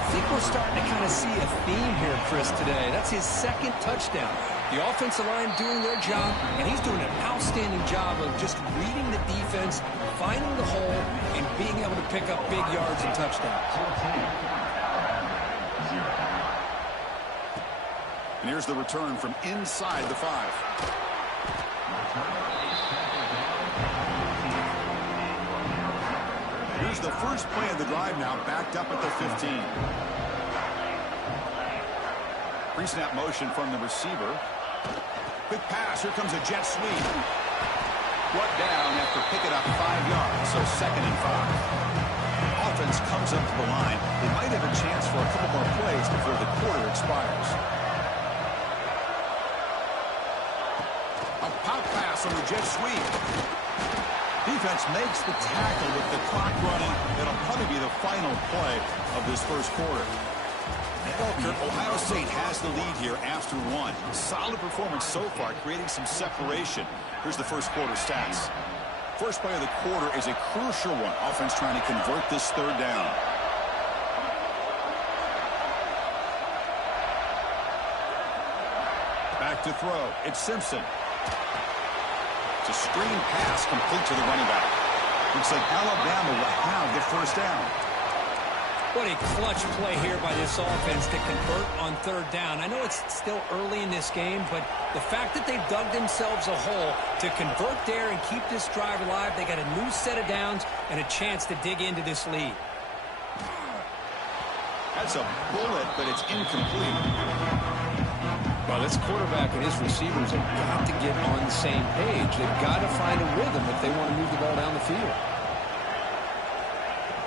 I think we're starting to kind of see a theme here, Chris, today. That's his second touchdown. The offensive line doing their job, and he's doing an outstanding job of just reading the defense, finding the hole, and being able to pick up big yards and touchdowns. And here's the return from inside the 5. Here's the first play of the drive now, backed up at the 15. Pre-snap motion from the receiver. Quick pass. Here comes a jet sweep. Brought down after picking up 5 yards, so second and 5. Offense comes up to the line. They might have a chance for a couple more plays before the quarter expires. A pop pass on the jet sweep. Defense makes the tackle with the clock running. That'll probably be the final play of this first quarter. Ohio State has the lead here after 1. Solid performance so far, creating some separation. Here's the first quarter stats. First play of the quarter is a crucial one. Offense trying to convert this third down. Back to throw. It's Simpson. It's a screen pass complete to the running back. Looks like Alabama will have the first down. What a clutch play here by this offense to convert on third down. I know it's still early in this game, but the fact that they've dug themselves a hole to convert there and keep this drive alive, they got a new set of downs and a chance to dig into this lead. That's a bullet, but it's incomplete. Well, this quarterback and his receivers have got to get on the same page. They've got to find a rhythm if they want to move the ball down the field.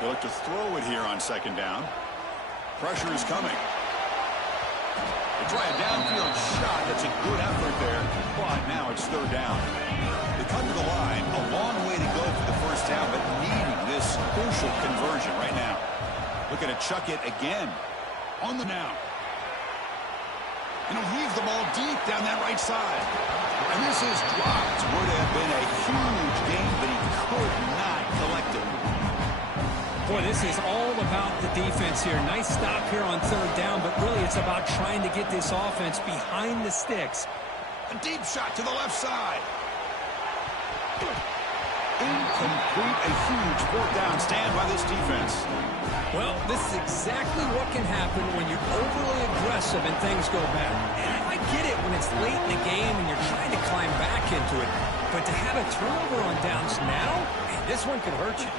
They look to throw it here on second down. Pressure is coming. They try a downfield shot. That's a good effort there, but now it's third down. They come to the line. A long way to go for the first down, but needing this crucial conversion right now. Looking to chuck it again. On the now. And he'll heave the ball deep down that right side. And this is dropped. Would have been a huge gain, but he could not collect it. Boy, this is all about the defense here. Nice stop here on third down, but really it's about trying to get this offense behind the sticks. A deep shot to the left side. Incomplete, a huge fourth down stand by this defense. Well, this is exactly what can happen when you're overly aggressive and things go bad. And I get it when it's late in the game and you're trying to climb back into it. But to have a turnover on downs now, man, this one could hurt you.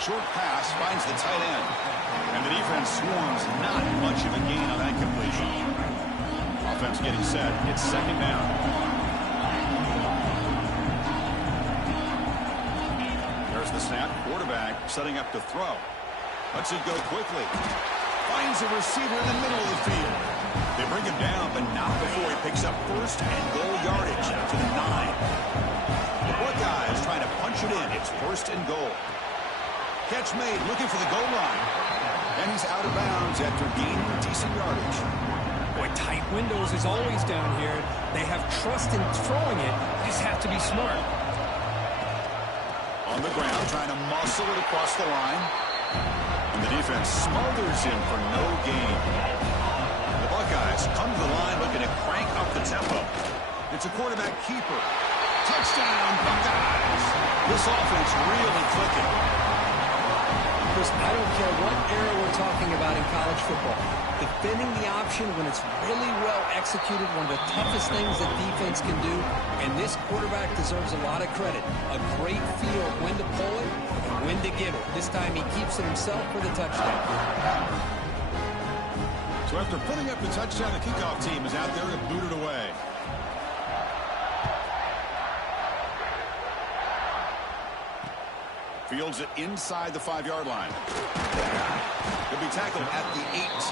Short pass finds the tight end. And the defense swarms, not much of a gain on that completion. offense getting set. It's second down. There's the snap. Quarterback setting up to throw. Lets it go quickly. Finds a receiver in the middle of the field. They bring him down, but not before he picks up first and goal yardage out to the 9. The Buckeyes trying to punch it in. It's first and goal. Catch made, looking for the goal line. And he's out of bounds after gaining decent yardage. Boy, tight windows is always down here. They have trust in throwing it. Just have to be smart. On the ground, trying to muscle it across the line. And the defense smothers him for no gain. The Buckeyes come to the line looking to crank up the tempo. It's a quarterback keeper. Touchdown, Buckeyes! This offense really clicking. I don't care what era we're talking about in college football. Defending the option when it's really well executed, one of the toughest things that defense can do, and this quarterback deserves a lot of credit. A great feel of when to pull it and when to give it. This time he keeps it himself for the touchdown. So after putting up the touchdown, the kickoff team is out there to boot it away. Fields it inside the 5-yard line. He'll be tackled at the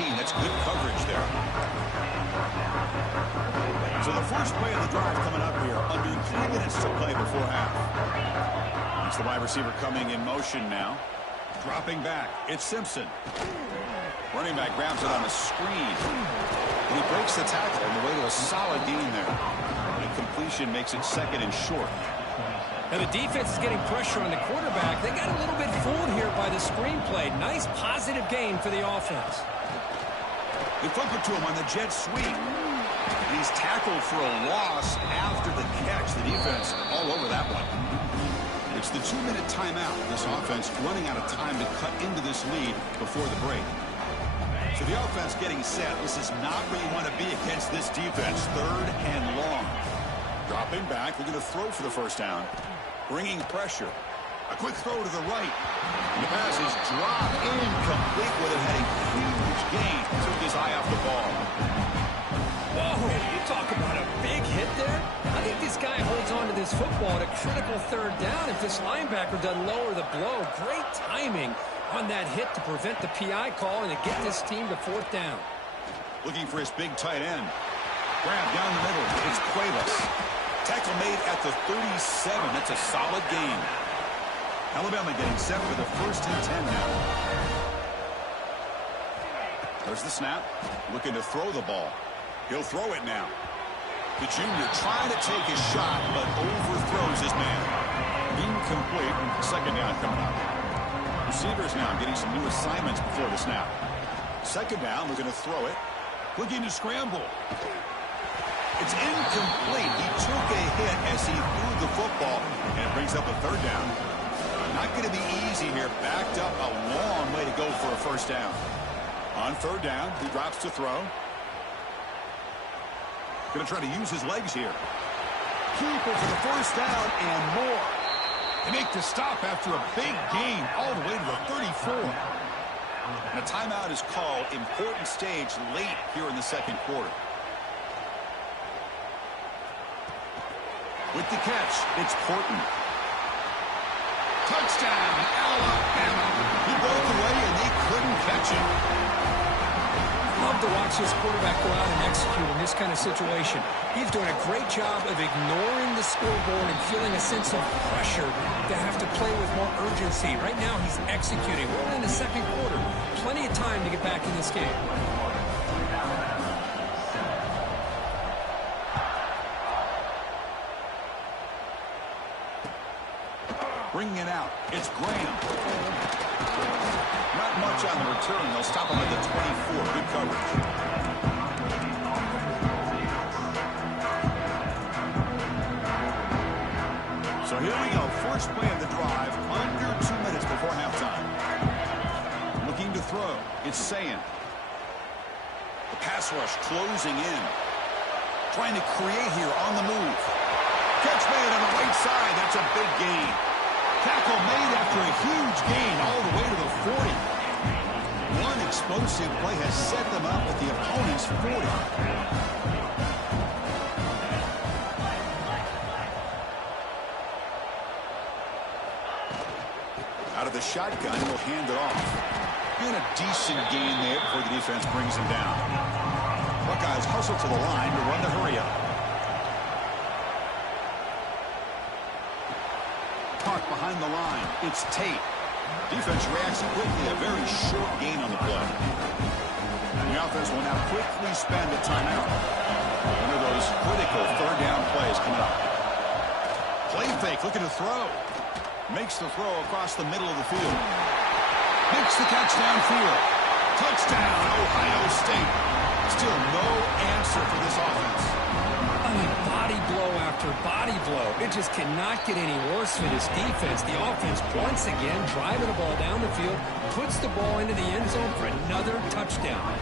18. That's good coverage there. So the first play of the drive coming up here. Under 3 minutes to play before half. It's the wide receiver coming in motion now. Dropping back. It's Simpson. Running back grabs it on a screen. And he breaks the tackle on the way to a solid gain there. The completion makes it second and short. Now the defense is getting pressure on the quarterback. They got a little bit fooled here by the screenplay. Nice positive gain for the offense. They flip it to him on the jet sweep. He's tackled for a loss after the catch. The defense all over that one. It's the 2-minute timeout. This offense running out of time to cut into this lead before the break. So the offense getting set. This is not where you want to be against this defense. Third and long. Dropping back. They're going to throw for the first down. Bringing pressure. A quick throw to the right. And the pass is dropped incomplete with it. Had a huge gain. Took his eye off the ball. Whoa, you talk about a big hit there. I think this guy holds on to this football at a critical third down if this linebacker doesn't lower the blow. Great timing on that hit to prevent the PI call and to get this team to fourth down. Looking for his big tight end. Grab down the middle. It's Cuevas. Tackle made at the 37. That's a solid gain. Alabama getting set for the first and 10 now. There's the snap. Looking to throw the ball. He'll throw it now. The junior trying to take a shot, but overthrows his man. Incomplete. Second down coming up. Receivers now getting some new assignments before the snap. Second down, looking to throw it. Looking to scramble. It's incomplete. He took a hit as he threw the football, and it brings up a third down. Not going to be easy here. Backed up a long way to go for a first down. On third down, he drops to throw. Going to try to use his legs here. Keeper for the first down and more. They make the stop after a big gain all the way to the 34. And a timeout is called. Important stage late here in the second quarter. With the catch, it's Porton. Touchdown, Alabama. He broke away and they couldn't catch him. Love to watch this quarterback go out and execute in this kind of situation. He's doing a great job of ignoring the scoreboard and feeling a sense of pressure to have to play with more urgency. Right now, he's executing. We're in the second quarter. Plenty of time to get back in this game. Bringing it out. It's Graham. Not much on the return. They'll stop him at the 24. Good coverage. So here we go. First play of the drive. Under 2 minutes before halftime. Looking to throw. It's Sayan. The pass rush closing in. Trying to create here on the move. Catch made on the right side. That's a big gain. Tackle made after a huge gain all the way to the 40. One explosive play has set them up at the opponent's 40. Out of the shotgun, he'll hand it off. And a decent gain there before the defense brings him down. Buckeyes hustle to the line to run the hurry-up. Park behind the line. It's Tate. Defense reacts quickly. A very short gain on the play. And the offense will now quickly spend a timeout. One of those critical third down plays coming up. Play fake, looking to throw. Makes the throw across the middle of the field. Makes the catch downfield. Touchdown, Ohio State. Still no answer for this offense. I mean, body blow after body blow. It just cannot get any worse for this defense. The offense, once again, driving the ball down the field, puts the ball into the end zone for another touchdown.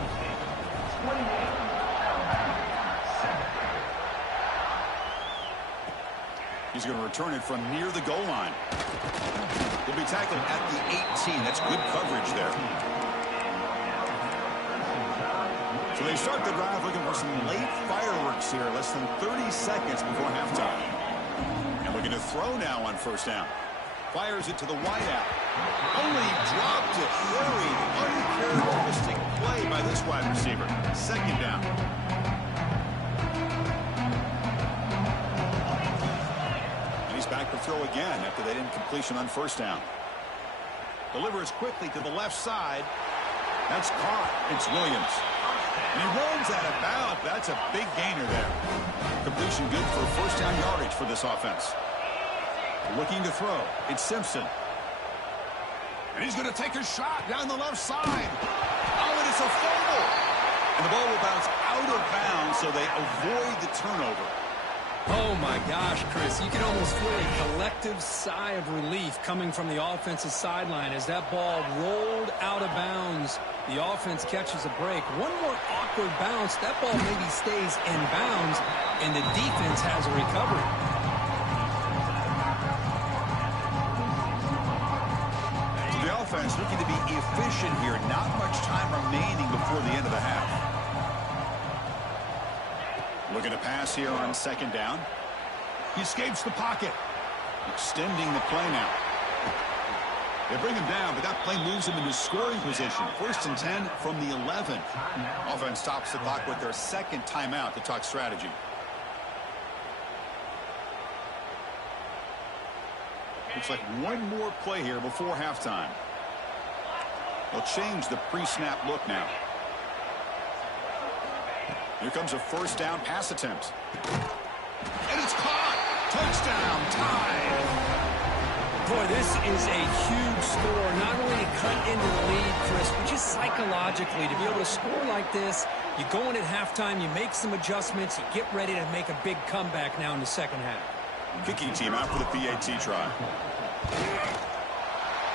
He's going to return it from near the goal line. He'll be tackled at the 18. That's good coverage there. So they start the drive looking for some late fireworks here. Less than 30 seconds before halftime. And looking to throw now on first down. Fires it to the wideout. Only dropped it. Very uncharacteristic play by this wide receiver. Second down. Back to throw again after that incompletion on first down. Delivers quickly to the left side. That's caught. It's Williams. And he runs out of bounds. That's a big gainer there. Completion good for first down yardage for this offense. Looking to throw. It's Simpson. And he's going to take a shot down the left side. Oh, and it's a fumble. And the ball will bounce out of bounds, so they avoid the turnover. Oh, my gosh, Chris. You can almost feel a collective sigh of relief coming from the offensive sideline as that ball rolled out of bounds. The offense catches a break. One more awkward bounce. That ball maybe stays in bounds, and the defense has a recovery. So the offense looking to be efficient here. Not much time remaining before the end of the half. Looking to pass here on second down. He escapes the pocket. Extending the play now. They bring him down, but that play moves him into scoring position. 1st and 10 from the 11. Offense stops the clock with their second timeout to talk strategy. Looks like one more play here before halftime. They'll change the pre-snap look now. Here comes a first down pass attempt. And it's caught. Touchdown, tied. Boy, this is a huge score. Not only to cut into the lead, Chris, but just psychologically to be able to score like this. You go in at halftime, you make some adjustments, you get ready to make a big comeback now in the second half. Kicking team out for the PAT try.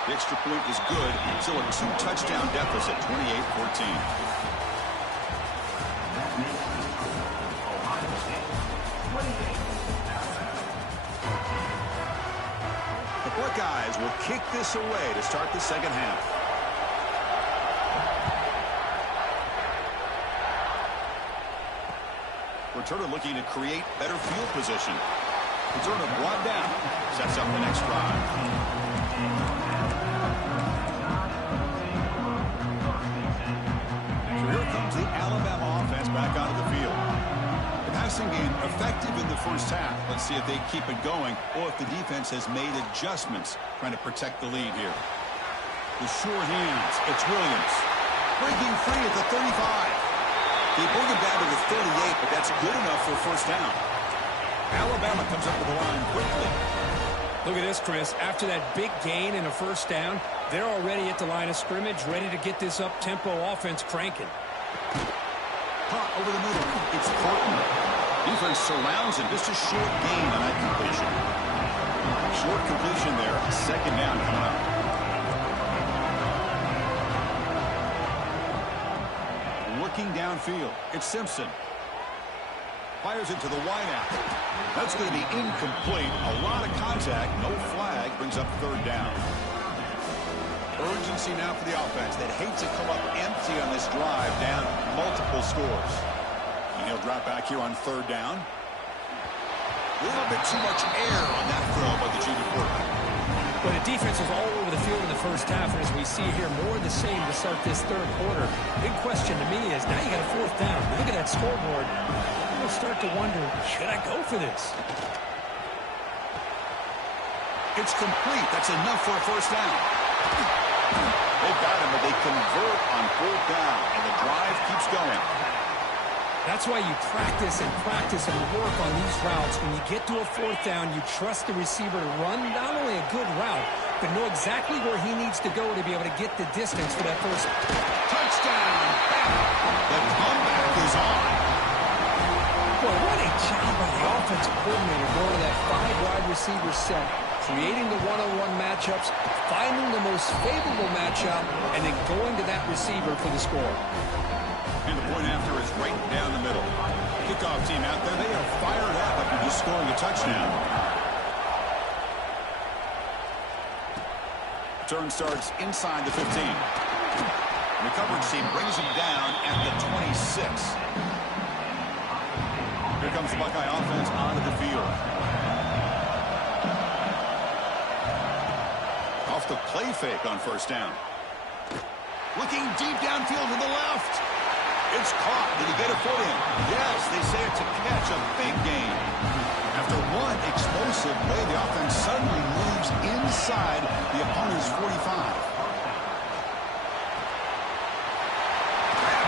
The extra point is good. Still a 2-touchdown deficit, 28-14. Buckeyes will kick this away to start the second half. Returner looking to create better field position. Returner brought down. Sets up the next drive. So here comes the Alabama offense back onto the field. Passing game effective in the first half. Let's see if they keep it going or if the defense has made adjustments trying to protect the lead here. The short hands. It's Williams. Breaking free at the 35. They bring him down to the 38, but that's good enough for a first down. Alabama comes up with the line quickly. Look at this, Chris. After that big gain and a first down, they're already at the line of scrimmage, ready to get this up-tempo offense cranking. Caught over the middle. It's Portland. Defense surrounds him. Just a short gain on that completion. Short completion there. Second down coming up. Looking downfield. It's Simpson. Fires it to the wideout. That's going to be incomplete. A lot of contact. No flag. Brings up third down. 3rd urgency now for the offense. They'd hate to come up empty on this drive, down multiple scores. And he'll drop back here on 3rd down. A little bit too much air on that throw by the junior quarterback. Well, the defense was all over the field in the first half, and as we see here, more of the same to start this 3rd quarter. Big question to me is, now you got a 4th down. You look at that scoreboard, you'll start to wonder, should I go for this? It's complete. That's enough for a 1st down. They've got him, but they convert on 4th down, and the drive keeps going. That's why you practice and work on these routes. When you get to a 4th down, you trust the receiver to run not only a good route, but know exactly where he needs to go to be able to get the distance for that first touchdown. The comeback is on. Boy, what a job by the offensive coordinator going to that 5-wide receiver set, creating the one-on-one matchups, finding the most favorable matchup, and then going to that receiver for the score. And the point after is right down the middle. Kickoff team out there, they are fired up after just scoring a touchdown. Turn starts inside the 15. The coverage team brings him down at the 26. Here comes the Buckeye offense onto the field. Off the play fake on 1st down. Looking deep downfield to the left. It's caught. Did he get a foot in? Yes, they say it's a catch, a big gain. After one explosive play, the offense suddenly moves inside the opponent's 45.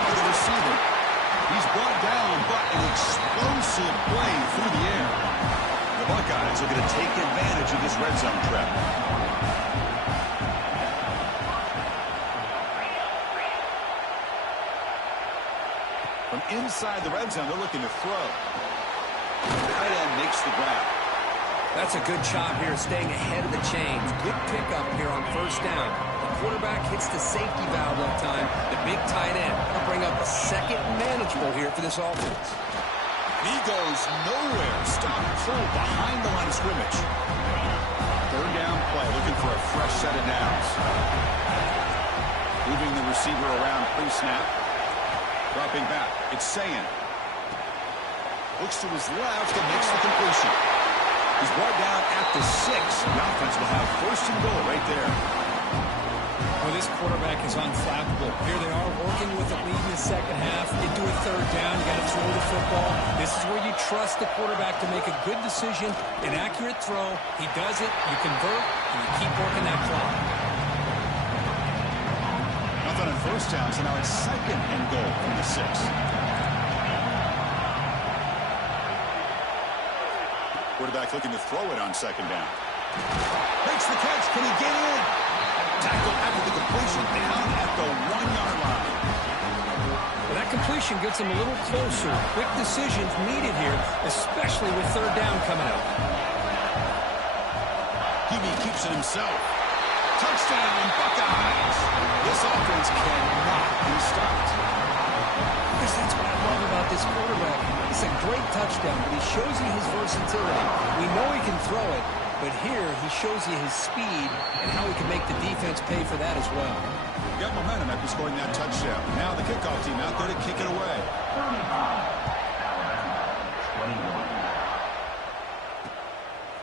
To the receiver. He's brought down, but an explosive play through the air. The Buckeyes are going to take advantage of this red zone trap. From inside the red zone, they're looking to throw. The tight end makes the grab. That's a good job here, staying ahead of the chains. Good pickup here on 1st down. The quarterback hits the safety valve that time. The big tight end will bring up a 2nd manageable here for this offense. He goes nowhere. Stop pull behind the line of scrimmage. 3rd down play, looking for a fresh set of downs. Moving the receiver around pre-snap. Dropping back, it's Sayin. Looks to his left and makes the completion. He's brought down at the 6. The offense will have 1st and goal right there. Well, this quarterback is unflappable. Here they are working with the lead in the 2nd half. Into a 3rd down, you got to throw the football. This is where you trust the quarterback to make a good decision, an accurate throw. He does it, you convert, and you keep working that clock. Nothing on 1st down, so now it's 2nd and goal from the 6. Quarterback looking to throw it on 2nd down. Makes the catch. Can he get in? Tackle after the completion down at the 1-yard line. Well, that completion gets him a little closer. Quick decisions needed here, especially with 3rd down coming up. Hebe keeps it himself. Touchdown, Buckeyes. This offense cannot be stopped. Because that's what I love about this quarterback. It's a great touchdown, but he shows you his versatility. We know he can throw it, but here he shows you his speed and how he can make the defense pay for that as well. Got momentum after scoring that touchdown. Now the kickoff team out there to kick it away.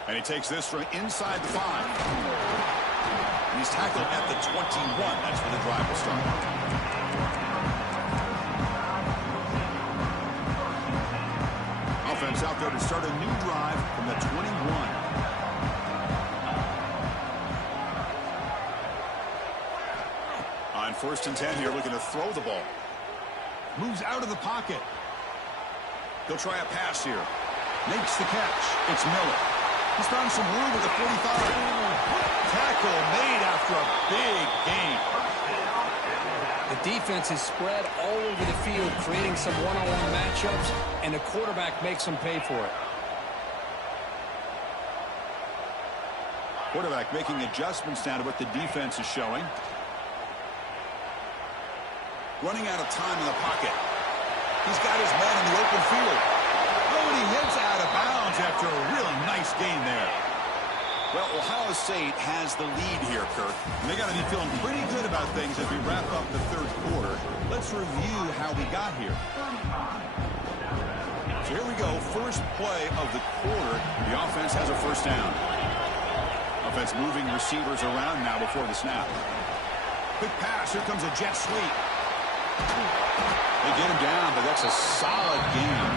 And he takes this from inside the 5. And he's tackled at the 21. That's where the drive will start. Offense out there to start a new drive from the 21. On 1st and 10 here, looking to throw the ball. Moves out of the pocket. He'll try a pass here. Makes the catch. It's Miller. He's found some room at the 45. Tackle made after a big gain. The defense is spread all over the field, creating some one-on-one matchups, and the quarterback makes them pay for it. Quarterback making adjustments now to what the defense is showing. Running out of time in the pocket. He's got his man in the open field. Oh, and he hits out of bounds after a really nice gain there. Well, Ohio State has the lead here, Kirk. And they got to be feeling pretty good about things as we wrap up the third quarter. Let's review how we got here. So here we go. First play of the quarter. The offense has a first down. Offense moving receivers around now before the snap. Quick pass. Here comes a jet sweep. They get him down, but that's a solid game.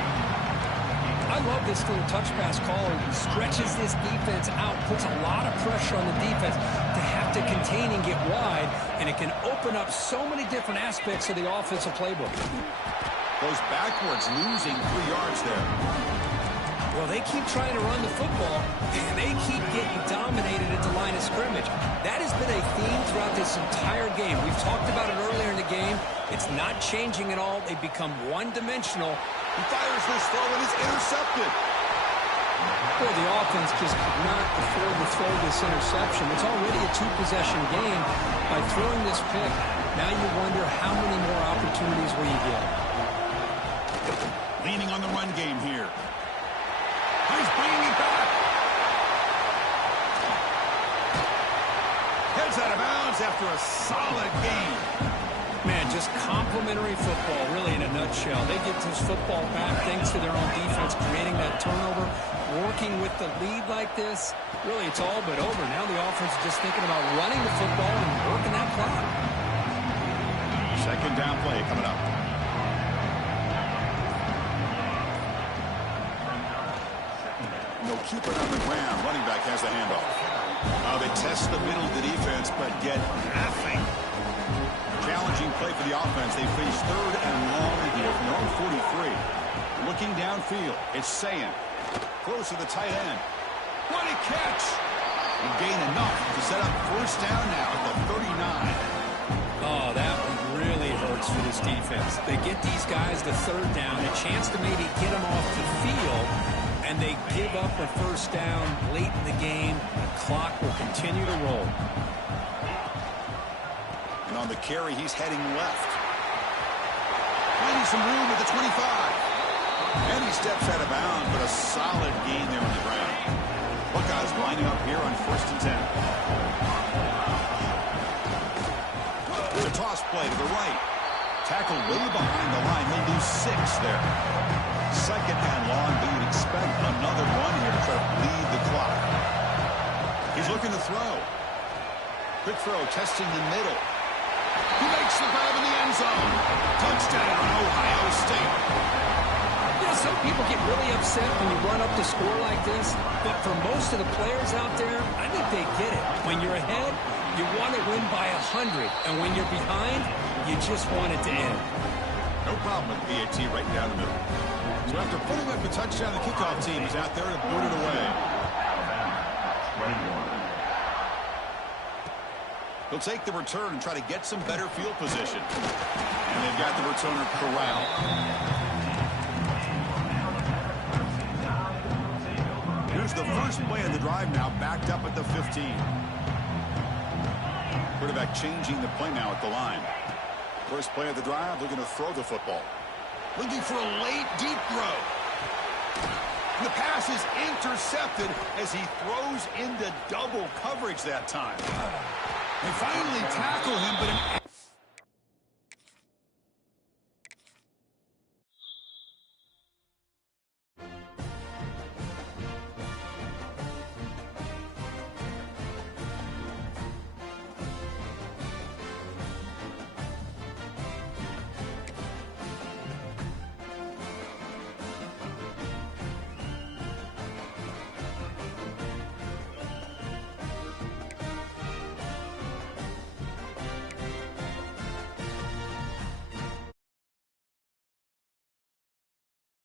I love this little touch pass call. He stretches this defense out, puts a lot of pressure on the defense to have to contain and get wide, and it can open up so many different aspects of the offensive playbook. Goes backwards, losing 3 yards there. Well, they keep trying to run the football, and they keep getting dominated at the line of scrimmage. That has been a theme throughout this entire game. We've talked about it earlier in the game. It's not changing at all. They become one-dimensional. He fires this throw, and it's intercepted. Boy, the offense just could not afford to throw this interception. It's already a 2-possession game. By throwing this pick, now you wonder how many more opportunities will you get. Leaning on the run game here. He's bringing it back. Heads out of bounds after a solid game. Man, just complimentary football, really, in a nutshell. They get this football back thanks to their own defense, creating that turnover, working with the lead like this. Really, it's all but over. Now the offense is just thinking about running the football and working that clock. Second down play coming up. No keeper on the ground. Running back has the handoff. They test the middle of the defense, but get nothing. Challenging play for the offense. They face third and long here from their own 43. Looking downfield. It's Sayin. Close to the tight end. What a catch! And gain enough to set up first down now at the 39. Oh, that one really hurts for this defense. They get these guys the third down, a chance to maybe get them off the field, and they give up a first down late in the game. The clock will continue to roll. And on the carry, he's heading left. Finding some room at the 25. And he steps out of bounds, but a solid gain there on the ground. Buckeyes lining up here on 1st and 10. There's a toss play to the right. Tackled way behind the line. He'll lose 6 there. Second and long, but you'd expect another one here to try to bleed the clock. He's looking to throw. Quick throw, testing the middle. He makes the grab in the end zone. Touchdown, Ohio State. You know, some people get really upset when you run up the score like this, but for most of the players out there, I think they get it. When you're ahead, you want to win by 100, and when you're behind, you just want it to end. No problem with BAT right down the middle. So after putting up the touchdown, the kickoff team is out there to boot it away. He'll take the return and try to get some better field position. And they've got the returner corralled. Here's the first play of the drive now, backed up at the 15. Quarterback changing the play now at the line. First play of the drive, looking to throw the football. Looking for a late, deep throw. The pass is intercepted as he throws into double coverage that time. They finally tackle